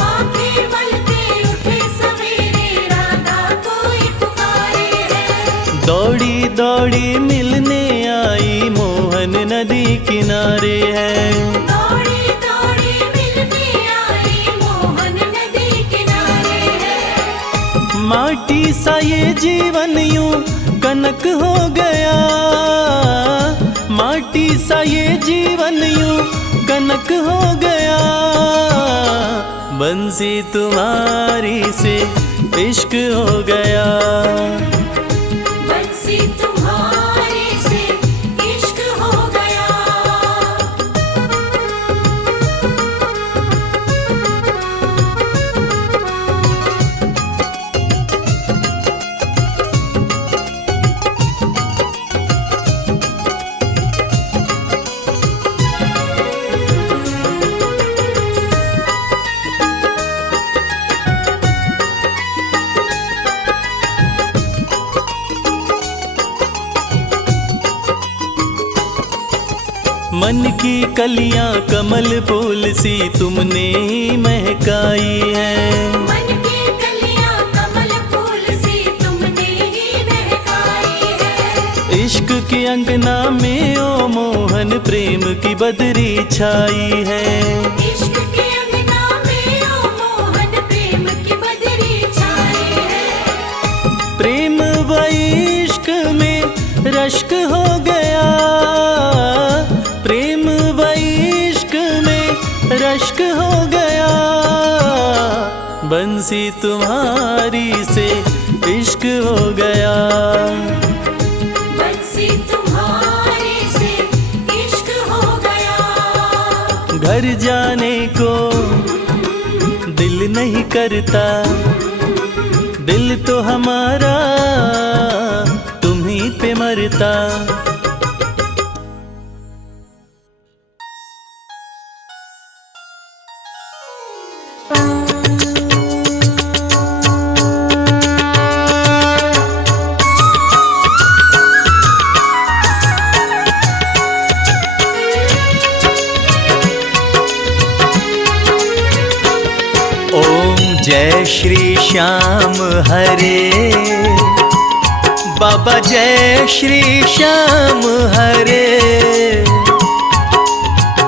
आंखें मलते उठे सवेरे, राधा कोई पुकारे है। दौड़ी दौड़ी मिलने आई, मोहन नदी किनारे है। दौड़ी दौड़ी मिलने आई, मोहन नदी किनारे है। माटी सा ये जीवन यूं कनक हो गया, माटी सा ये जीवन यूं कनक हो गया। बंसी तुम्हारी से इश्क हो गया। बंसी तुम्हारे से इश्क हो गया। मन की कलियां कमल फूल सी तुमने ही महकाई है। मन की कलियां कमल फूल सी तुमने ही महकाई है। इश्क के अंगना में ओ मोहन प्रेम की बदरी छाई है। इश्क के अंगना में ओ मोहन प्रेम की बदरी छाई है। प्रेम व इश्क में रश्क हो गया, प्रेम व इश्क में रश्क हो गया। बंसी तुम्हारी से इश्क हो गया। बंसी तुम्हारे से इश्क हो गया। घर जाने को दिल नहीं करता, दिल तो हमारा तुम्हीं पे मरता। जय श्री श्याम हरे, बाबा जय श्री श्याम हरे।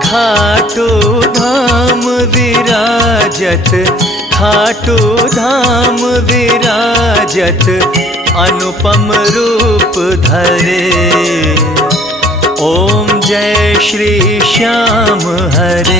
खाटू धाम विराजत, खाटू धाम विराजत, अनुपम रूप धरे। ओम जय श्री श्याम हरे।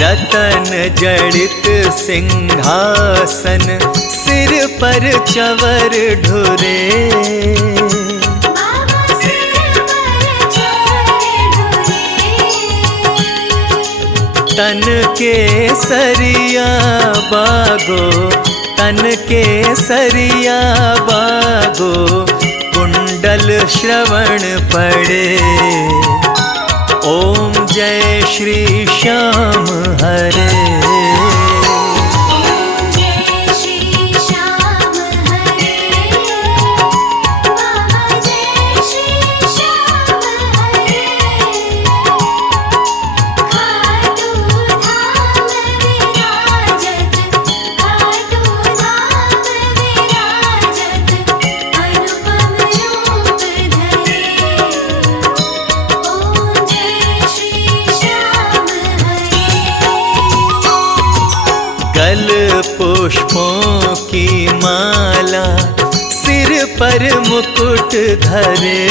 रतन जड़ित सिंहासन, सिर पर चवर ढुरे। तन के सरिया बागो, तन के सरिया बागो, कुंडल श्रवण पड़े। ओम जय श्री श्याम हरे। फल पुष्पों की माला सिर पर मुकुट धरे,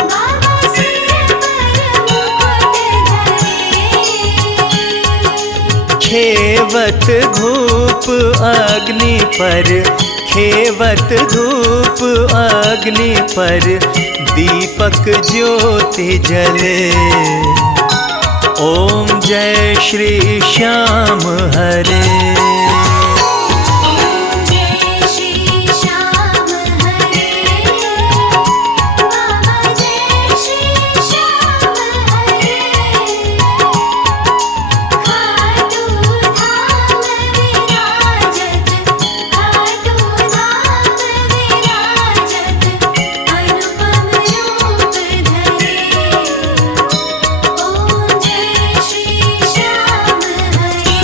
बाबा सिर पर मुकुट धरे। खेवत धूप अग्नि पर, खेवत धूप अग्नि पर दीपक ज्योति जले। ओम जय श्री श्याम हरे। ओम जय श्री श्याम हरे, बाबा जय श्री श्याम हरे। खाटू धाम विराजत, खाटू धाम विराजत, अनुपम रूप धरे। ओम जय श्री श्याम हरे।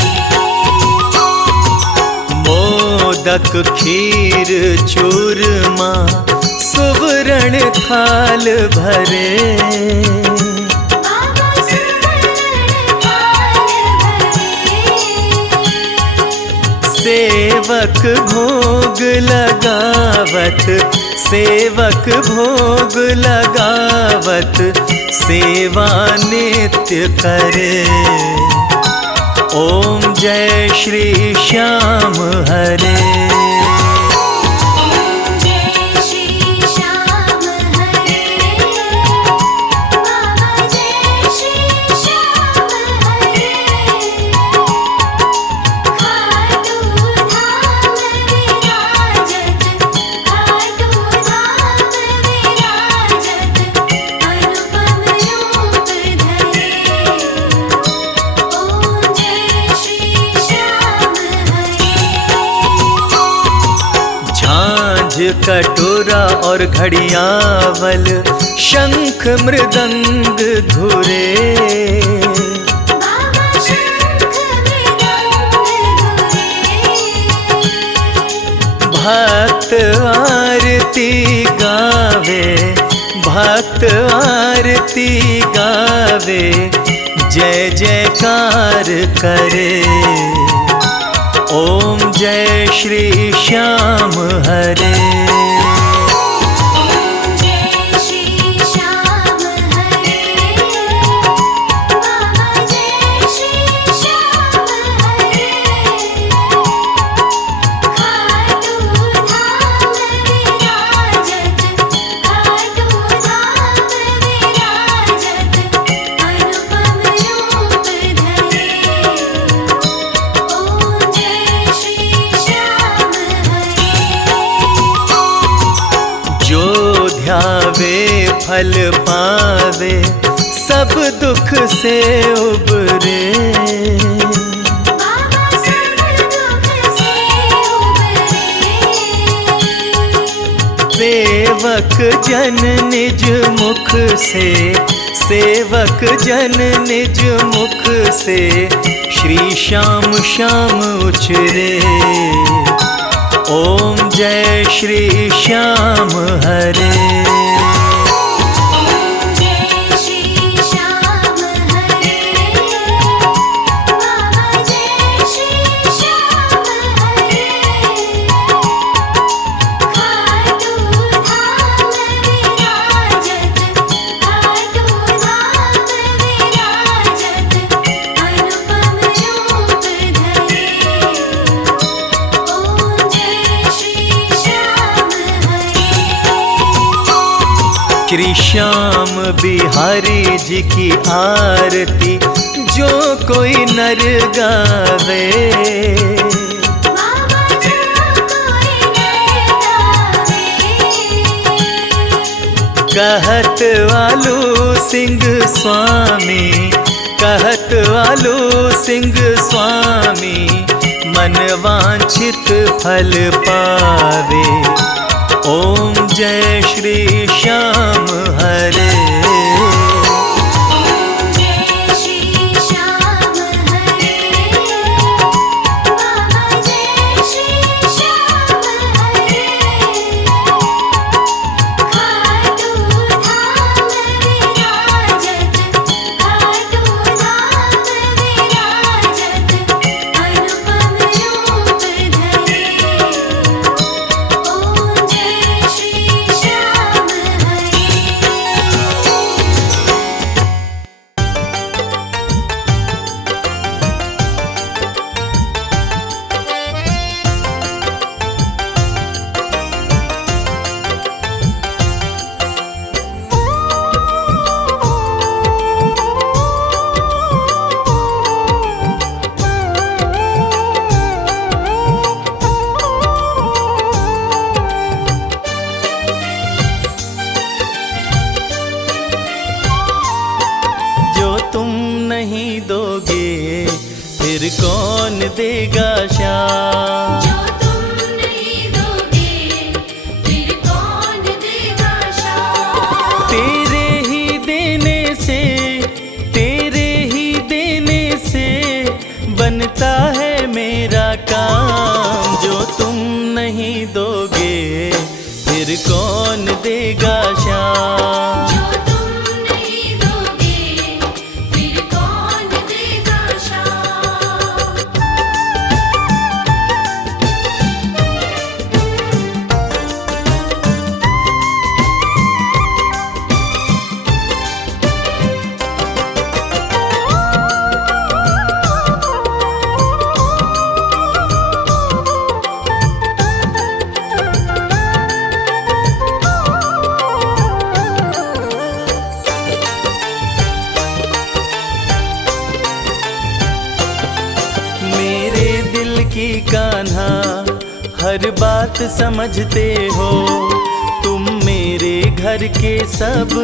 मोदक खीर चूरमा सुवर्ण थाल भरे, बाबा सुवर्ण थाल भरे। सेवक भोग लगावत, सेवक भोग लगावत सेवा नित्य करे। ओम जय श्री श्याम हरे। ओम जय श्री श्याम हरे, बाबा जय श्री श्याम हरे। खाटू धाम विराजत, खाटू धाम विराजत, अनुपम रूप धरे। ओम जय श्री श्याम हरे। झांझ कटोरा और घड़ियावल शंख मृदंग धुरे, बाबा शंख मृदंग धुरे। भक्त आरती गावे, भक्त आरती गावे जय जयकार करे। ओम जय श्री श्याम हरे। ओम जय श्री श्याम हरे, बाबा जय श्री श्याम हरे। खाटू धाम विराजत, खाटू धाम विराजत, अनुपम रूप धरे। ओम जय श्री श्याम हरे। जो ध्यावे फल पावे सब दुख से उबरे, बाबा सब दुख से उबरे। सेवक जन निज मुख से, सेवक जन निज मुख से श्री श्याम श्याम उचरे। ओम जय श्री श्याम हरे। ओम जय श्री श्याम हरे, बाबा जय श्री श्याम हरे। खाटू धाम विराजत, खाटू धाम विराजत, अनुपम रूप धरे। ओम जय श्री श्याम हरे। श्री श्याम बिहारी जी की आरती जो कोई नर गावे, बाबा जो कोई नर गावे। कहत वालू सिंह स्वामी, कहत वालू सिंह स्वामी मन वांछित फल पावे। ओम जय श्री श्याम हरे। ओम जय श्री श्याम हरे, बाबा जय श्री श्याम हरे। खाटू धाम विराजत, खाटू धाम विराजत, अनुपम कौन देगा श्याम। जो तुम नहीं दोगे फिर कौन देगा श्याम। तेरे ही देने से बनता है मेरा काम। जो तुम नहीं दोगे फिर कौन देगा श्याम। जो तुम नहीं दोगे फिर कौन देगा श्याम। मेरे दिल की कान्हा हर बात समझते हो। तुम मेरे घर के सब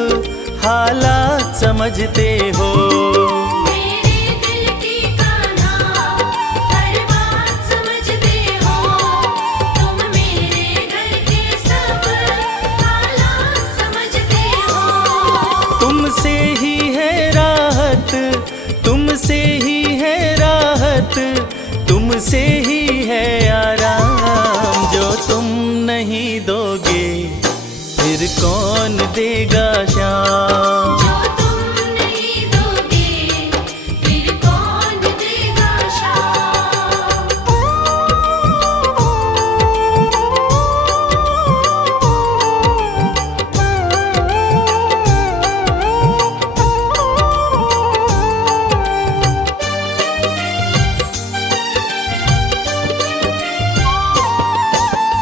हालात समझते हो। मेरे दिल की कान्हा हर बात समझते हो। तुम मेरे घर के सब हालात समझते हो। तुमसे ही है राहत, तुमसे ही है राहत, तुमसे ही है आराम। जो तुम नहीं दोगे फिर कौन देगा श्याम। जो तुम नहीं दोगे फिर कौन देगा श्याम।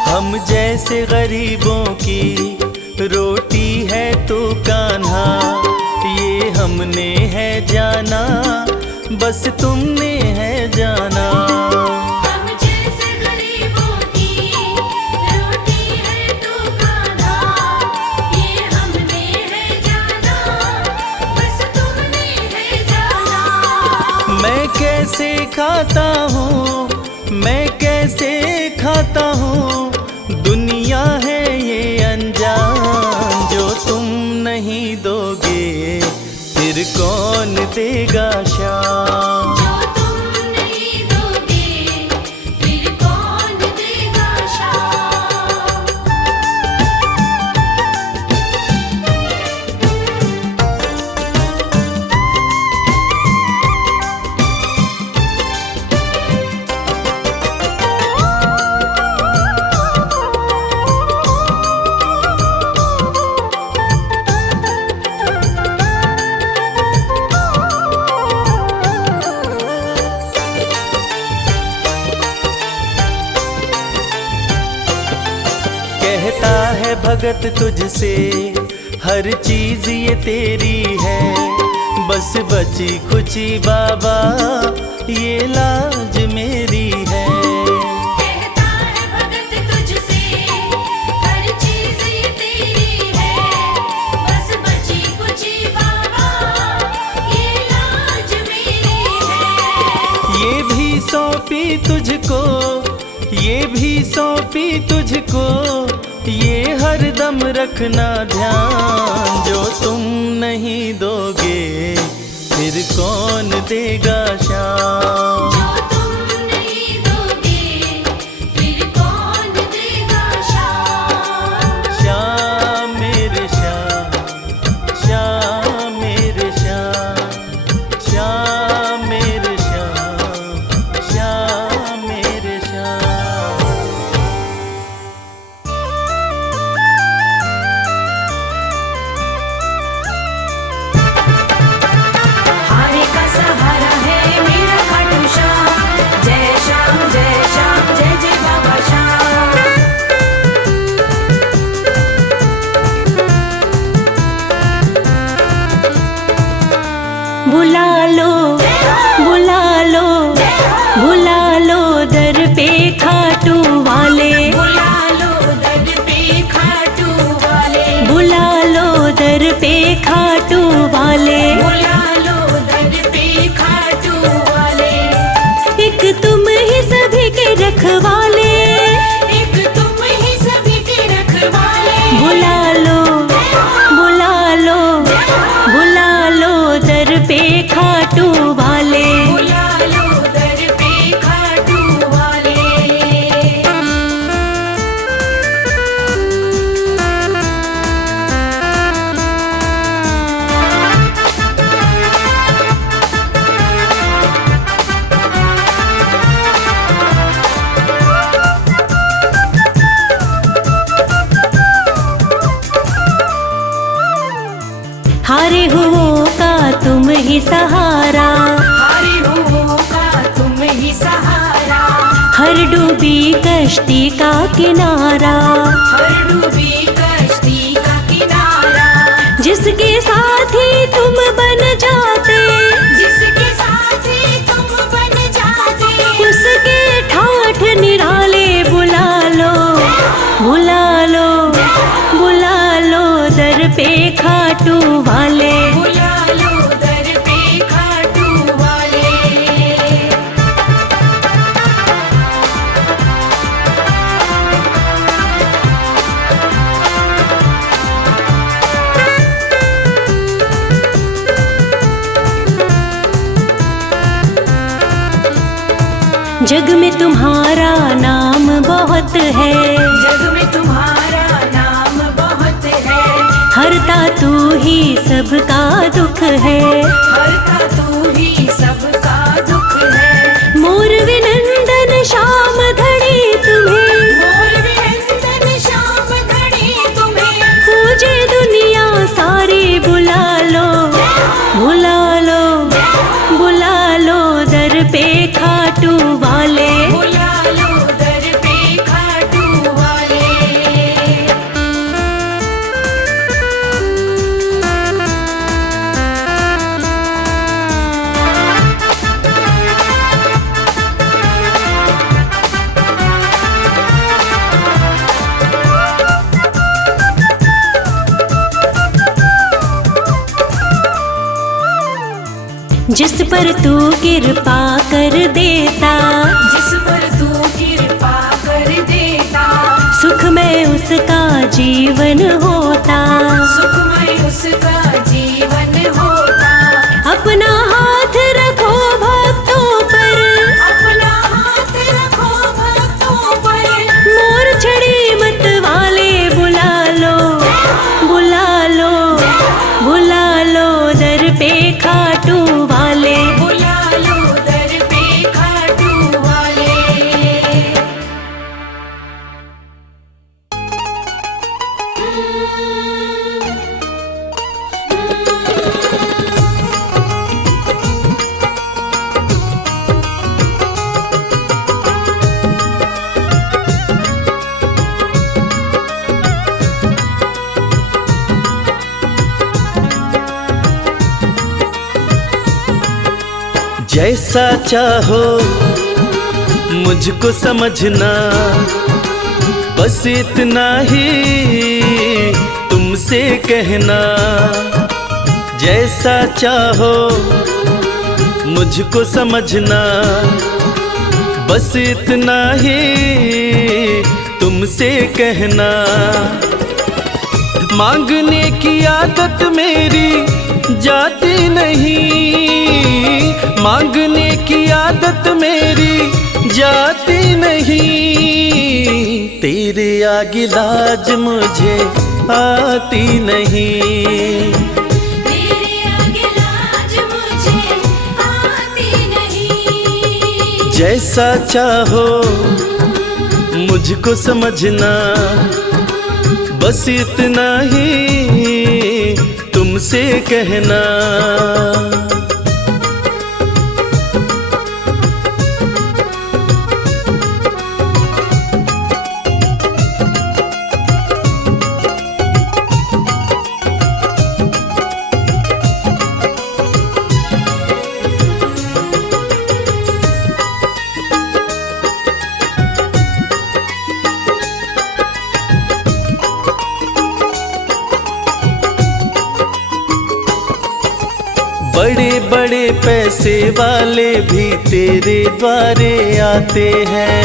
हम जैसे गरीबों की रोटी है तो कान्हा, ये हमने है जाना, बस तुमने है जाना। हम जैसे गरीबों की रोटी है तो कान्हा, ये हमने है जाना, बस तुमने है जाना। मैं कैसे खाता हूँ, मैं कैसे खाता हूँ, दुनिया है ये अनजान। जो तुम नहीं दोगे फिर कौन देगा श्याम। जो तुम नहीं दोगे फिर कौन देगा श्याम। कहता है भगत तुझसे हर चीज ये तेरी है, बस बची खुची बाबा ये लाज मेरी है। कहता है भगत तुझसे हर चीज ये तेरी है, बस बची कुची बाबा ये लाज मेरी है। ये भी सौंपी तुझको, ये भी सौंपी तुझको, ये हर दम रखना ध्यान। जो तुम नहीं दोगे फिर कौन देगा श्याम। जो तुम नहीं दोगे फिर कौन देगा श्याम। श्याम मेरे श्याम, श्याम मेरे श्याम, श्याम मेरे श्याम, श्याम मेरे श्याम। हारे का सहारा है मेरा खाटू श्याम। जय श्याम जय श्याम जय जय बाबा श्याम। बुला लो बुला लो बुला लो दर पे खाटू वाले। बुला लो दर पे खाटू वाले। बुला लो दर पे खाटू वाले। बुला लो दर पे खाटू वाले। सहारा, हरि होगा तुम ही सहारा, हर डूबी कश्ती का किनारा, हर डूबी कश्ती का किनारा, जिसके साथी तुम बन जाते, जिसके साथी तुम बन जाते, उसके ठाठ निराले बुला लो, बुला लो, बुला लो दर पे खाटू वाले। बुला लो दर पे खाटू वाले। जग में तुम्हारा नाम बहुत है, जग में तुम्हारा नाम बहुत है, हरता तू ही सबका दुख है, हरता तू ही सबका दुख है। मोर विनंदन श्याम धड़ी तुम्हें, मोर विनंदन श्याम धड़ी तुम्हें, पूजे दुनिया सारी बुला लो, बुला लो, बुला लो दर पे खाटू वाले। बुला लो दर पे खाटू वाले। जिस पर तू कृपा कर देता, जिस पर तू कृपा कर देता, सुखमय उसका जीवन होता, सुखमय उसका जीवन होता। अपना हाथ रखो भक्तों पर, अपना हाथ रखो भक्तों पर, मोर छड़ी मत वाले बुला लो, बुला लो, बुला लो दर पे खाटू वाले। बुला लो दर पे खाटू वाले। जैसा चाहो मुझको समझना, बस इतना ही तुमसे कहना। जैसा चाहो मुझको समझना, बस इतना ही तुमसे कहना। मांगने की आदत मेरी जाती नहीं, मांगने की आदत मेरी जाती नहीं। तेरे आगे लाज मुझे आती नहीं, तेरे आगे लाज मुझे आती नहीं। जैसा चाहो मुझको समझना, बस इतना ही तुमसे कहना। बड़े बड़े पैसे वाले भी तेरे द्वारे आते हैं,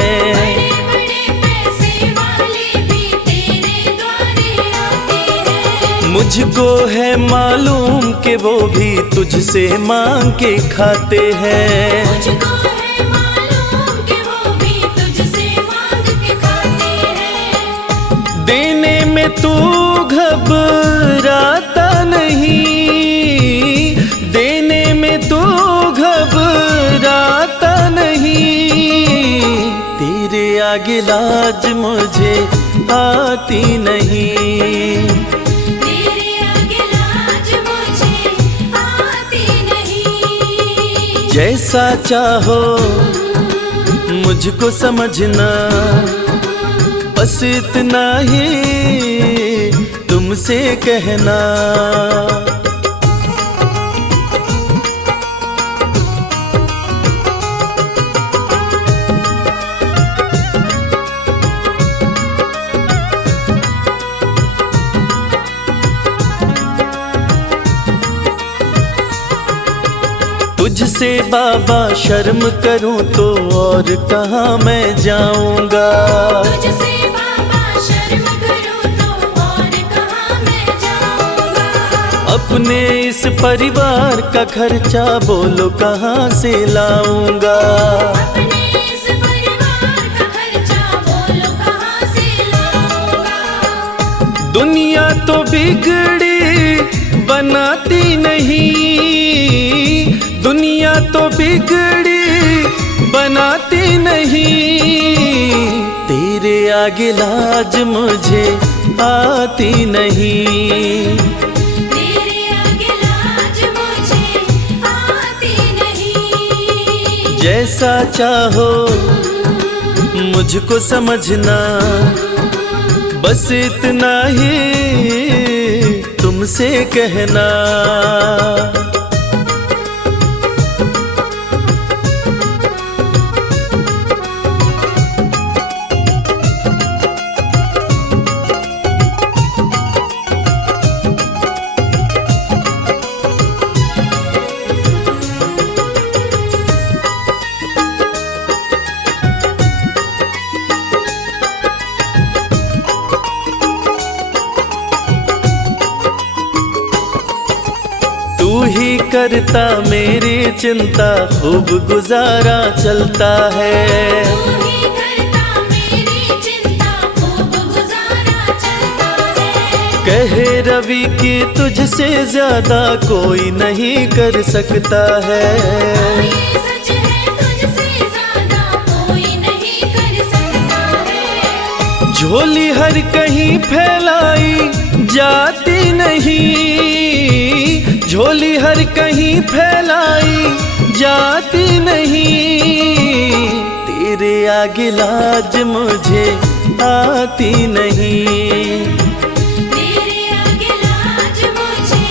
बड़े पैसे वाले भी तेरे द्वारे आते हैं। मुझको है मालूम कि वो भी तुझसे मांग के खाते हैं। मुझको है मालूम कि वो भी तुझसे मांग के खाते हैं। देने में तू घबराता नहीं, देने में तू घबराता नहीं। तेरे आगे लाज मुझे आती नहीं, तेरे आगे लाज मुझे आती नहीं। जैसा चाहो मुझको समझना, बस इतना ही तुमसे कहना। तुझसे बाबा शर्म करूं तो और कहाँ मैं जाऊंगा। तुझसे बाबा शर्म करूं तो और कहाँ मैं जाऊंगा। अपने इस परिवार का खर्चा बोलो कहाँ से लाऊंगा। अपने इस परिवार का खर्चा बोलो कहाँ से लाऊंगा। दुनिया तो बिगड़ी बनाती नहीं, दुनिया तो बिगड़ी बनाती नहीं, तेरे आगे लाज मुझे आती नहीं। तेरे आगे लाज मुझे आती नहीं। जैसा चाहो मुझको समझना, बस इतना ही तुमसे कहना। तू ही करता मेरी चिंता, खूब गुजारा चलता है। तू ही करता मेरी चिंता, खूब गुजारा चलता है। कहे रवि कि तुझसे ज्यादा कोई नहीं कर सकता है। ये सच है, तुझसे ज्यादा कोई नहीं कर सकता है। झोली हर कहीं फैलाई जाती नहीं, झोली हर कहीं फैलाई जाती नहीं, तेरे आगे लाज मुझे आती नहीं। तेरे आगे लाज मुझे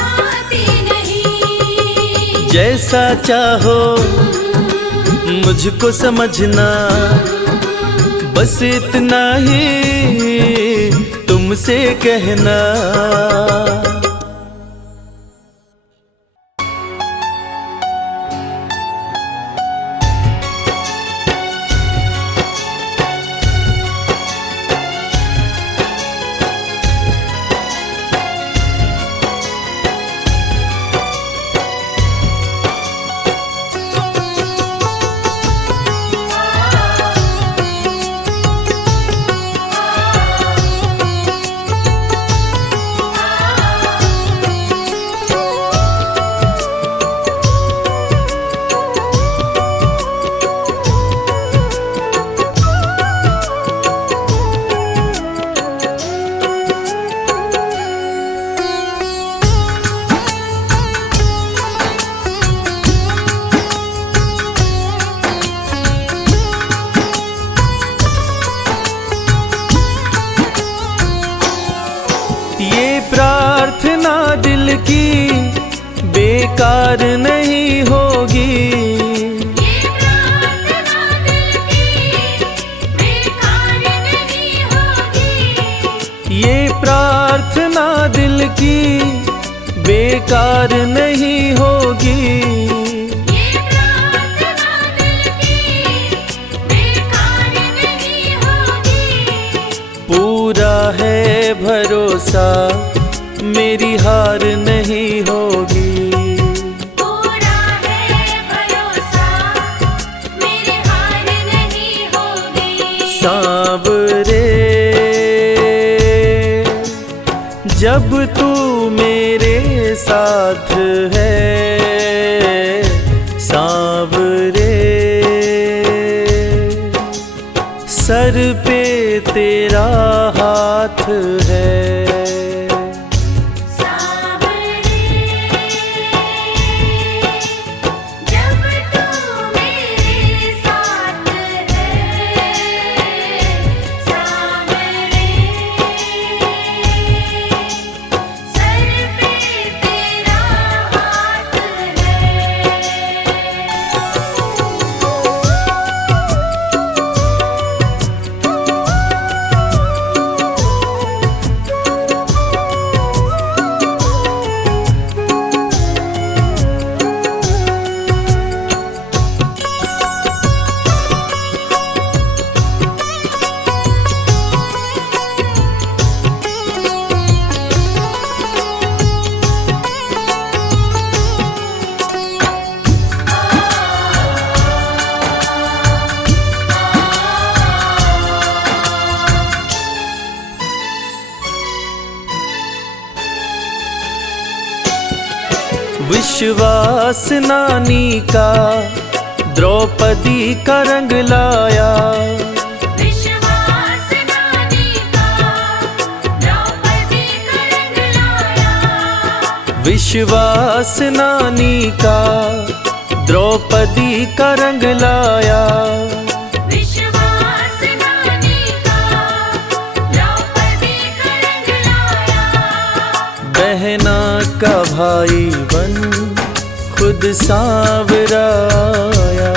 आती नहीं। जैसा चाहो मुझको समझना, बस इतना ही तुमसे कहना। प्रार्थना दिल की बेकार नहीं होगी, ये प्रार्थना दिल की बेकार नहीं होगी। ये प्रार्थना दिल की बेकार नहीं होगी। ये प्रार्थना दिल की बेकार नहीं होगी। पूरा है भरोसा मेरी हार नहीं होगी। पूरा है भरोसा मेरी हार नहीं होगी। सांवरे जब तू मेरे साथ है, सांवरे सर पे तेरा हाथ है। सांवरे जब विश्वास नानी का द्रौपदी का रंग लाया। विश्वास नानी का द्रौपदी का रंग लाया। विश्वास नानी का द्रौपदी का रंग लाया। विश्वास नानी का द्रौपदी का रंग लाया। बहना का भाई बन खुद सांवरा आया।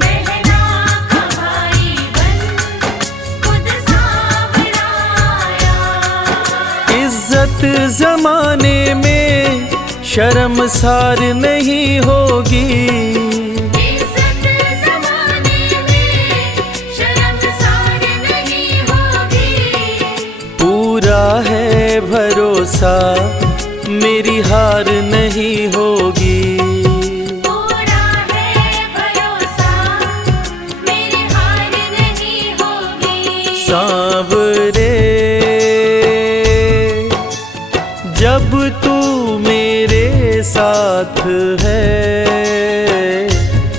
बहना का भाई बन खुद सांवरा आया। इज्जत जमाने में शर्मसार नहीं होगी। इज्जत ज़माने में शर्मसार नहीं होगी। पूरा है भरोसा मेरी हार नहीं होगी। पूरा है भरोसा मेरी हार नहीं होगी। सांवरे जब तू मेरे साथ है,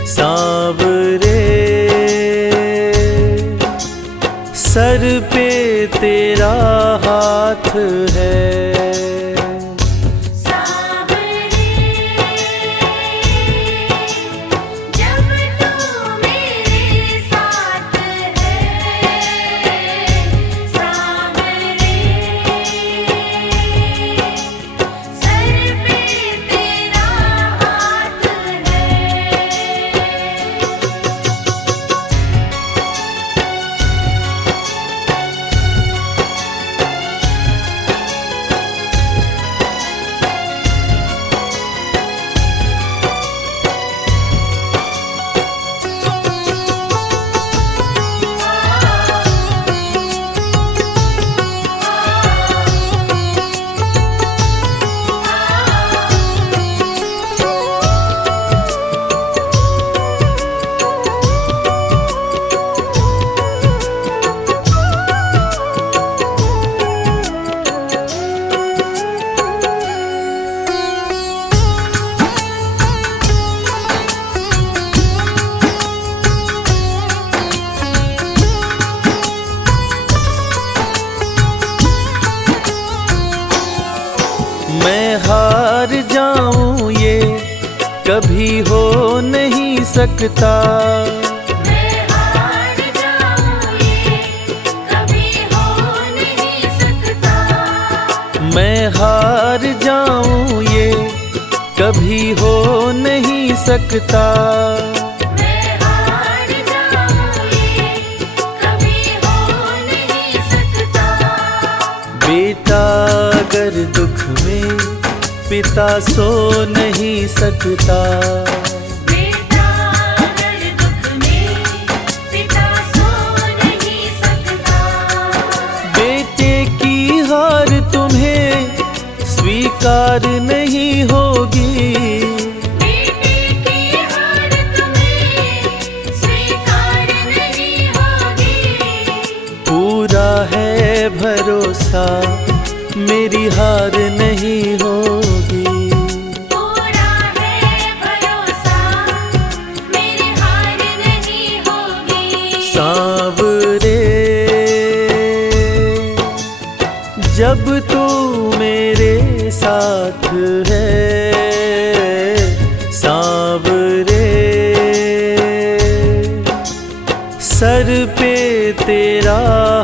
सांवरे सर पे तेरा हाथ है। सांवरे जब तू मेरे साथ है, सांवरे सर पे तेरा हाथ है। मैं हार जाऊं ये कभी हो नहीं सकता। मैं हार जाऊं ये कभी हो नहीं सकता। मैं हार जाऊं ये कभी हो नहीं सकता। मैं हार जाऊं ये कभी हो नहीं सकता। बेटा अगर दुख में पिता सो नहीं सकता। बेटा अगर दुख में पिता सो नहीं सकता। बेटे की हार तुम्हें स्वीकार नहीं होगी। बेटे की हार तुम्हें स्वीकार नहीं होगी। पूरा है भरोसा मेरी हार नहीं होगी। पूरा है भरोसा मेरी हार नहीं होगी। सांवरे जब तू मेरे साथ है, सांवरे सर पे तेरा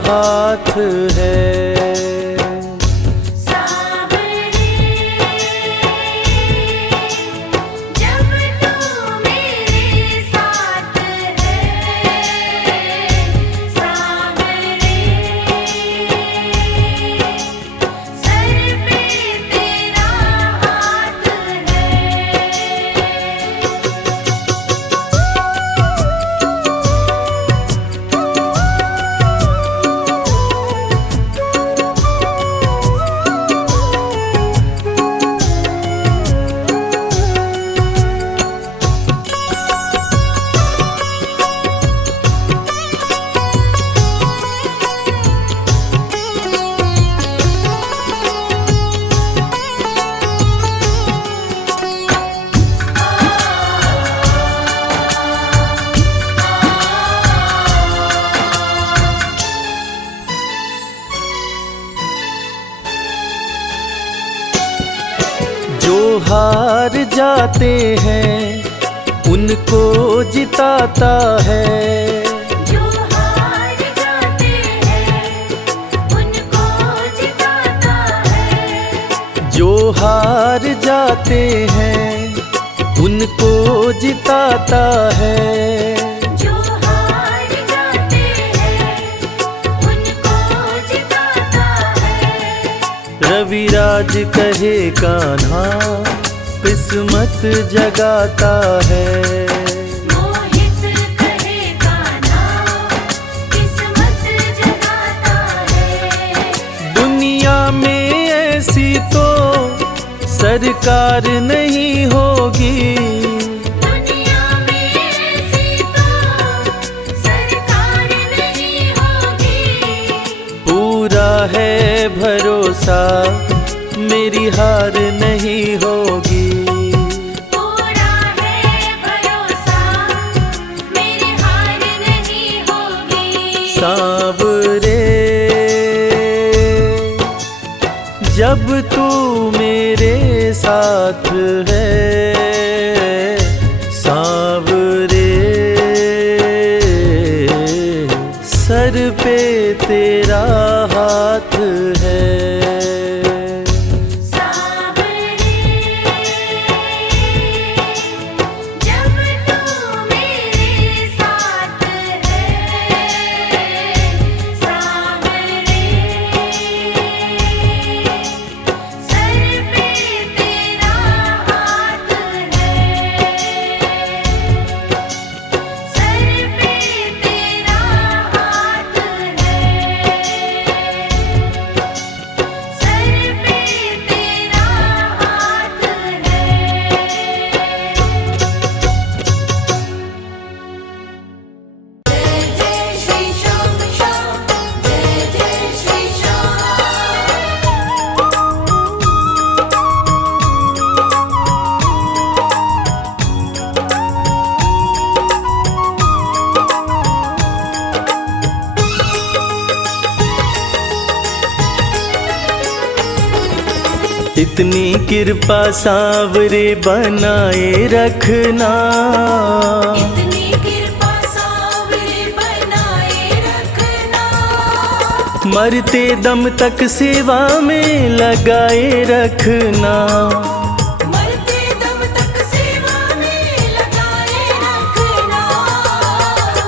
हाथ है। सांवरे जब तू मेरे साथ है, सांवरे सर पे तेरा हाथ है। हार जाते हैं उनको जिताता है। जो हार जाते हैं उनको जिताता है। जो हार जाते हैं उनको जिताता है। जो हार जाते हैं उनको जिताता है। रविराज कहे कान्हा किस्मत जगाता है। मोहित कहे कान्हा किस्मत जगाता है। दुनिया में ऐसी तो सरकार नहीं होगी। दुनिया में ऐसी तो सरकार नहीं होगी। पूरा है भरोसा मेरी हार नहीं होगी। पूरा है भरोसा मेरी हार नहीं होगी। सांवरे जब तू मेरे साथ है, सांवरे सर पे तेरा हाथ है। सांवरे जब तू मेरे साथ है। सांवरे सर पे तेरा हाथ है। सर पे तेरा हाथ है। सर पे तेरा हाथ है। जय जय श्री श्याम श्याम, जय जय श्री श्याम। इतनी कृपा सांवरे बनाए रखना। इतनी कृपा सांवरे बनाए रखना। मरते दम तक सेवा में लगाए रखना। मरते दम तक सेवा में लगाए रखना।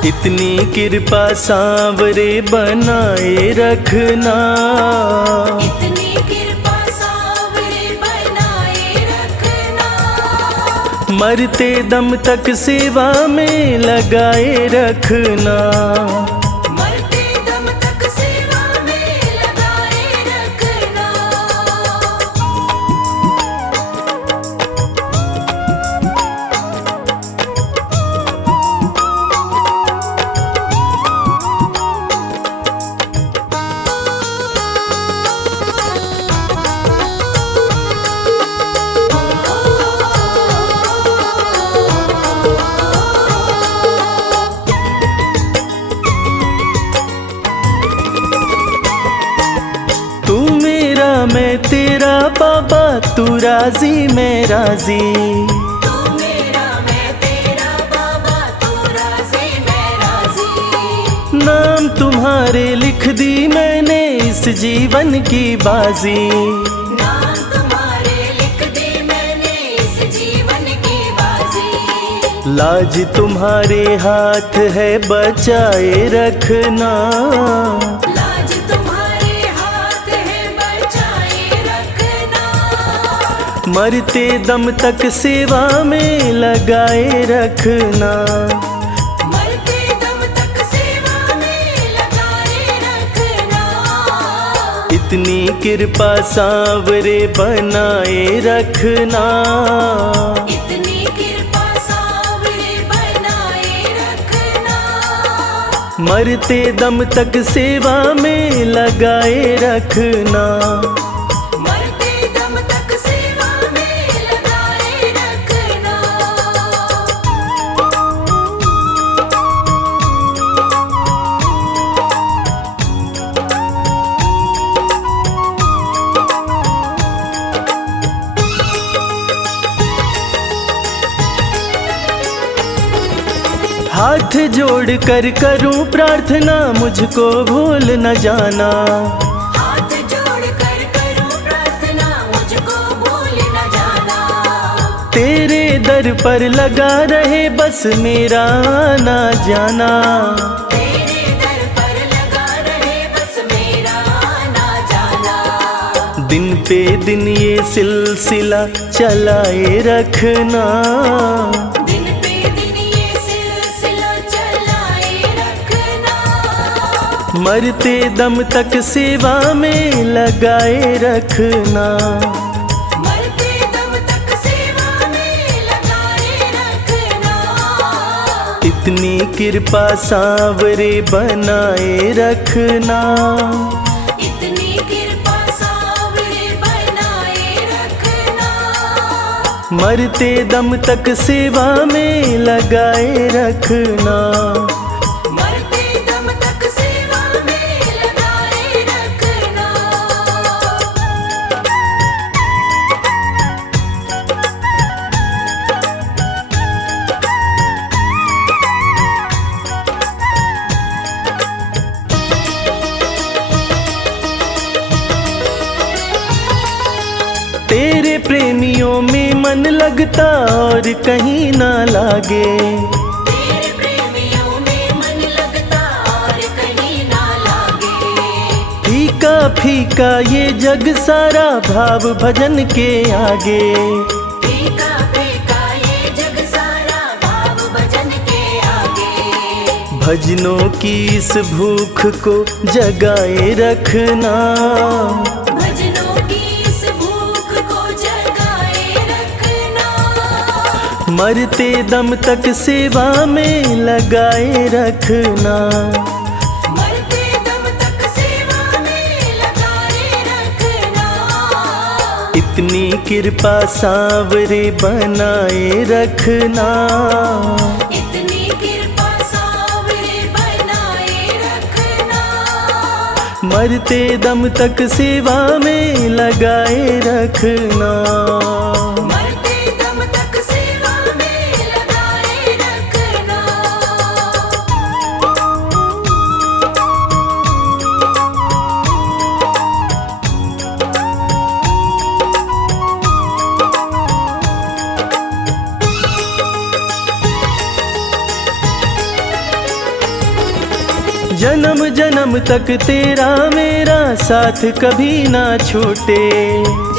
इतनी कृपा सांवरे बनाए रखना। इतनी कृपा सांवरे बनाए रखना। मरते दम तक सेवा में लगाए रखना। मरते दम तक सेवा में लगाए रखना। तू मेरा मैं तेरा बाबा, तू राजी मैं राजी। तू मेरा मैं तेरा बाबा, तू राजी मैं राजी। नाम तुम्हारे लिख दी मैंने इस जीवन की बाजी। नाम तुम्हारे लिख दी मैंने इस जीवन की बाजी। लाज तुम्हारे हाथ है बचाए रखना। लाज तुम्हारे हाथ है बचाए रखना। मरते दम तक सेवा में लगाए रखना। मरते दम तक सेवा में लगाए रखना। इतनी कृपा सांवरे बनाए रखना। इतनी कृपा सांवरे बनाए रखना। मरते दम तक सेवा में लगाए रखना। मरते दम तक सेवा में लगाए रखना। जोड़ कर करूं प्रार्थना, मुझको भूल न जाना। हाथ जोड़ कर करूं प्रार्थना, मुझको भूल न जाना। तेरे दर पर लगा रहे बस मेरा आना जाना। तेरे दर पर लगा रहे बस मेरा आना जाना। दिन पे दिन ये सिलसिला चलाए रखना। दिन पे दिन ये सिलसिला चलाए रखना। मरते दम तक सेवा में लगाए रखना। मरते दम तक सेवा में लगाए रखना। इतनी कृपा सांवरे बनाए रखना। इतनी कृपा सांवरे बनाए रखना। मरते दम तक सेवा में लगाए रखना। मरते दम तक सेवा में लगाए रखना। तेरे प्रेमियों में मन लगता और कहीं ना लागे। तेरे प्रेमियों में मन लगता और कहीं ना लागे। फीका फीका ये जग सारा भाव भजन के आगे। फीका फीका ये जग सारा भाव भजन के आगे। भजनों की इस भूख को जगाए रखना। भजनों की इस भूख को जगाए रखना। मरते दम तक सेवा में लगाए रखना। मरते दम तक सेवा में लगाए रखना। इतनी कृपा सांवरे बनाए रखना। इतनी कृपा सांवरे बनाए रखना। मरते दम तक सेवा में लगाए रखना। मरते दम तक सेवा में लगाए रखना। जन्म जन्म तक तेरा मेरा साथ कभी ना छूटे।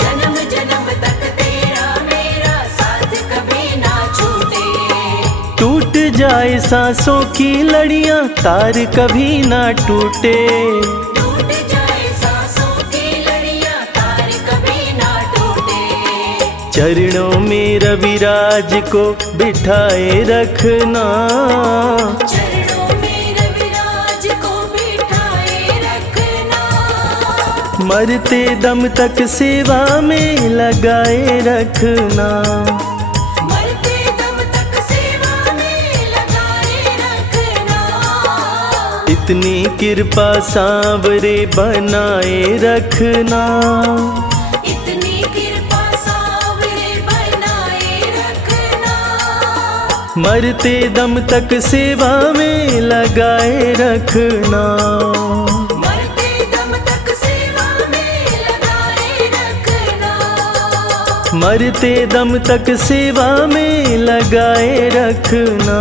जन्म जन्म तक तेरा मेरा साथ कभी ना छूटे। टूट जाए सांसों की लड़ियां तार कभी ना टूटे। टूट जाए सांसों की लड़ियां तार कभी ना टूटे। चरणों में रविराज को बिठाए रखना। चरणों में रविराज को बिठाए रखना। मरते दम तक सेवा में लगाए रखना। मरते दम तक सेवा में लगाए रखना। इतनी कृपा सांवरे बनाए रखना। इतनी कृपा सांवरे बनाए रखना। मरते दम तक सेवा में लगाए रखना। मरते दम तक सेवा में लगाए रखना। मरते दम तक सेवा में लगाए रखना।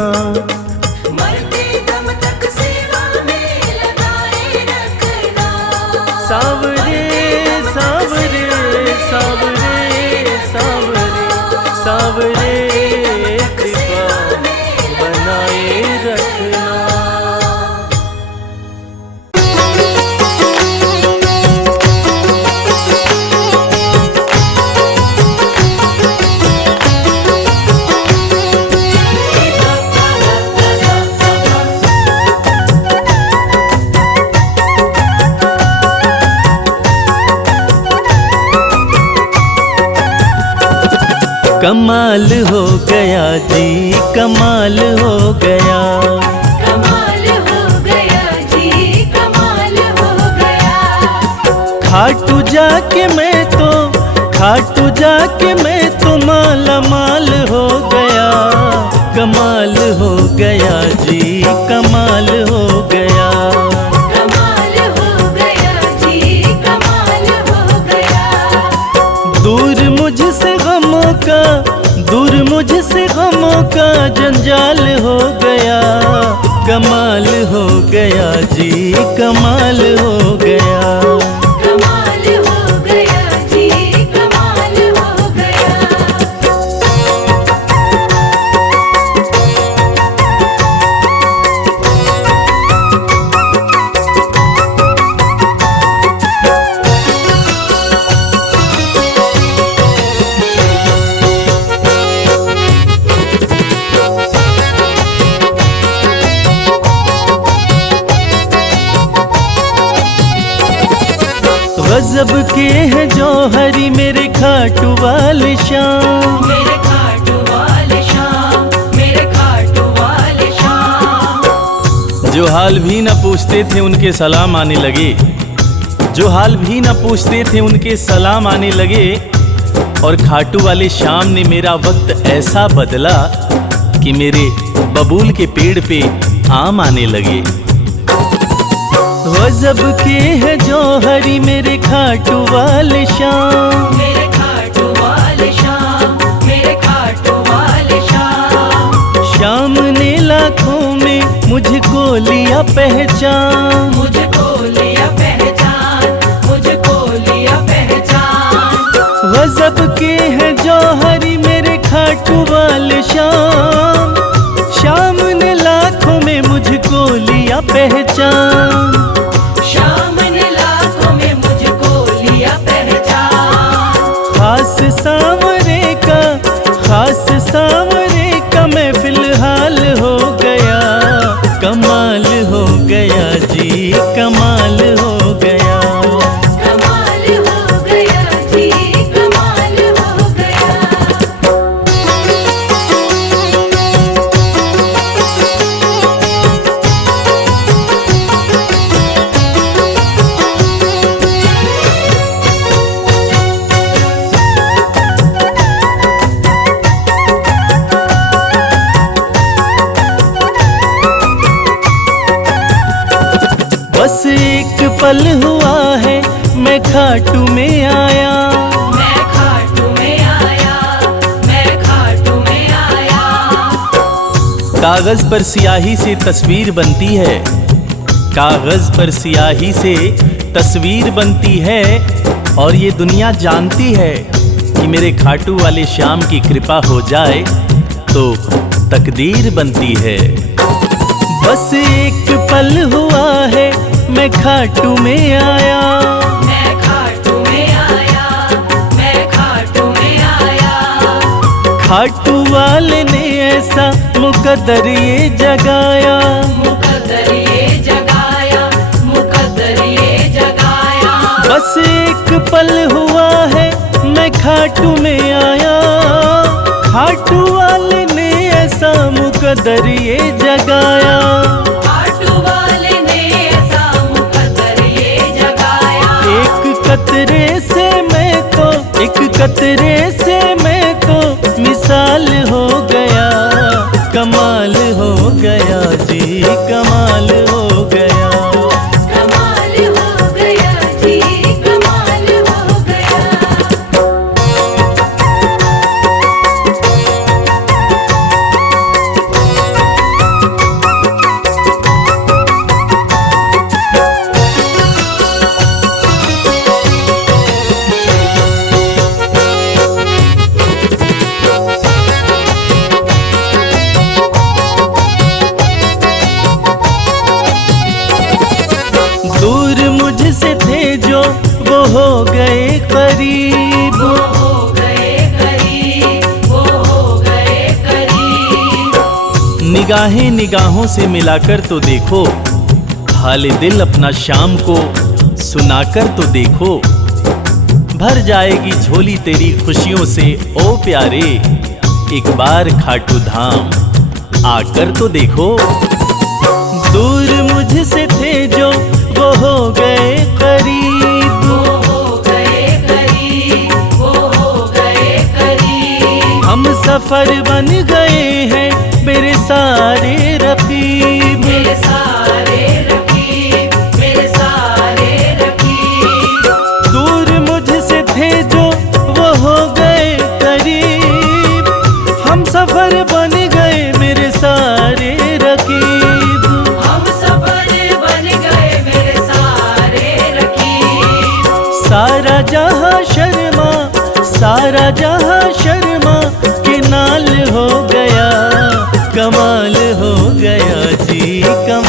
मरते दम तक सेवा में लगाए रखना। सांवरे सांवरे सांवरे सांवरे सांवरे कृपा बनाए रखना। कमाल हो गया जी, कमाल हो गया। कमाल हो गया जी, कमाल हो गया। खाटू जाके मैं तो माला माल हो गया। कमाल हो गया जी, कमाल हो गया। कमाल हो गया जी, कमाल हो गया। दूर मुझसे गमों का जंजाल हो गया। कमाल हो गया जी, कमाल हो गया। कमाल हो गया जी, कमाल हो गया। गजब के हैं जौहरी मेरे खाटू वाले शाम। मेरे खाटू वाले शाम, मेरे खाटू वाले शाम। जो हाल भी न पूछते थे उनके सलाम आने लगे। जो हाल भी न पूछते थे उनके सलाम आने लगे। और खाटू वाले शाम ने मेरा वक्त ऐसा बदला कि मेरे बबूल के पेड़ पे आम आने लगे। गजब के है जौहरी मेरे खाटू वाले शाम। मेरे खाटू वाले शाम, मेरे खाटू वाले शाम। शाम ने लाखों में मुझको लिया पहचान। मुझको लिया पहचान, मुझको लिया पहचान। गजब के है जौहरी मेरे खाटू वाले शाम। शाम ने लाखों में मुझको लिया पहचान। शाम ने लाखों में मुझको लिया पहचान। खास सांवरे का मैं फिलहाल हो गया। कमाल हो गया जी, कमाल हो गया। कमाल हो गया जी, कमाल हो गया। बस एक पल हुआ है मैं खाटू में आया। मैं खाटू में आया, मैं खाटू में आया। कागज पर स्याही से तस्वीर बनती है। कागज पर स्याही से तस्वीर बनती है। और ये दुनिया जानती है कि मेरे खाटू वाले श्याम की कृपा हो जाए तो तकदीर बनती है। बस एक पल हुआ है मैं खाटू में आया। मैं खाटू में आया, मैं खाटू में आया। खाटू वाले ने ऐसा मुकद्दर ये जगाया। मुकद्दर ये जगाया, मुकद्दर ये जगाया। बस एक पल हुआ है मैं खाटू में आया। खाटू वाले ने ऐसा मुकद्दर ये जगाया। खाटू वाले ने ऐसा मुकद्दर ये जगाया। एक कतरे से मैं तो मिसाल हो गया। कमाल हो गया जी, कमाल हो गया। कमाल हो गया जी, कमाल हो गया। दूर मुझसे थे जो वो हो गए करीब। वो हो गए करीब, वो हो गए करीब। निगाहें निगाहों से मिलाकर तो देखो। हाले दिल अपना शाम को सुनाकर तो देखो। भर जाएगी झोली तेरी खुशियों से ओ प्यारे। एक बार खाटू धाम आकर तो देखो। दूर मुझसे थे जो वो हो गए करीब। वो हो गए करीब, वो हो गए करीब। हम सफर बन गए हैं मेरे सारे रकीब। सारे रकीब, मेरे सारे रकीब। दूर मुझसे थे जो वो हो गए करीब, हम सफर बन गए मेरे सारे रकीब। हम सफर बन गए मेरे सारे रकीब। सारा जहां शर्मा, सारा जहां शर्मा के नाल हो गया, कमाल हो गया जी कमाल।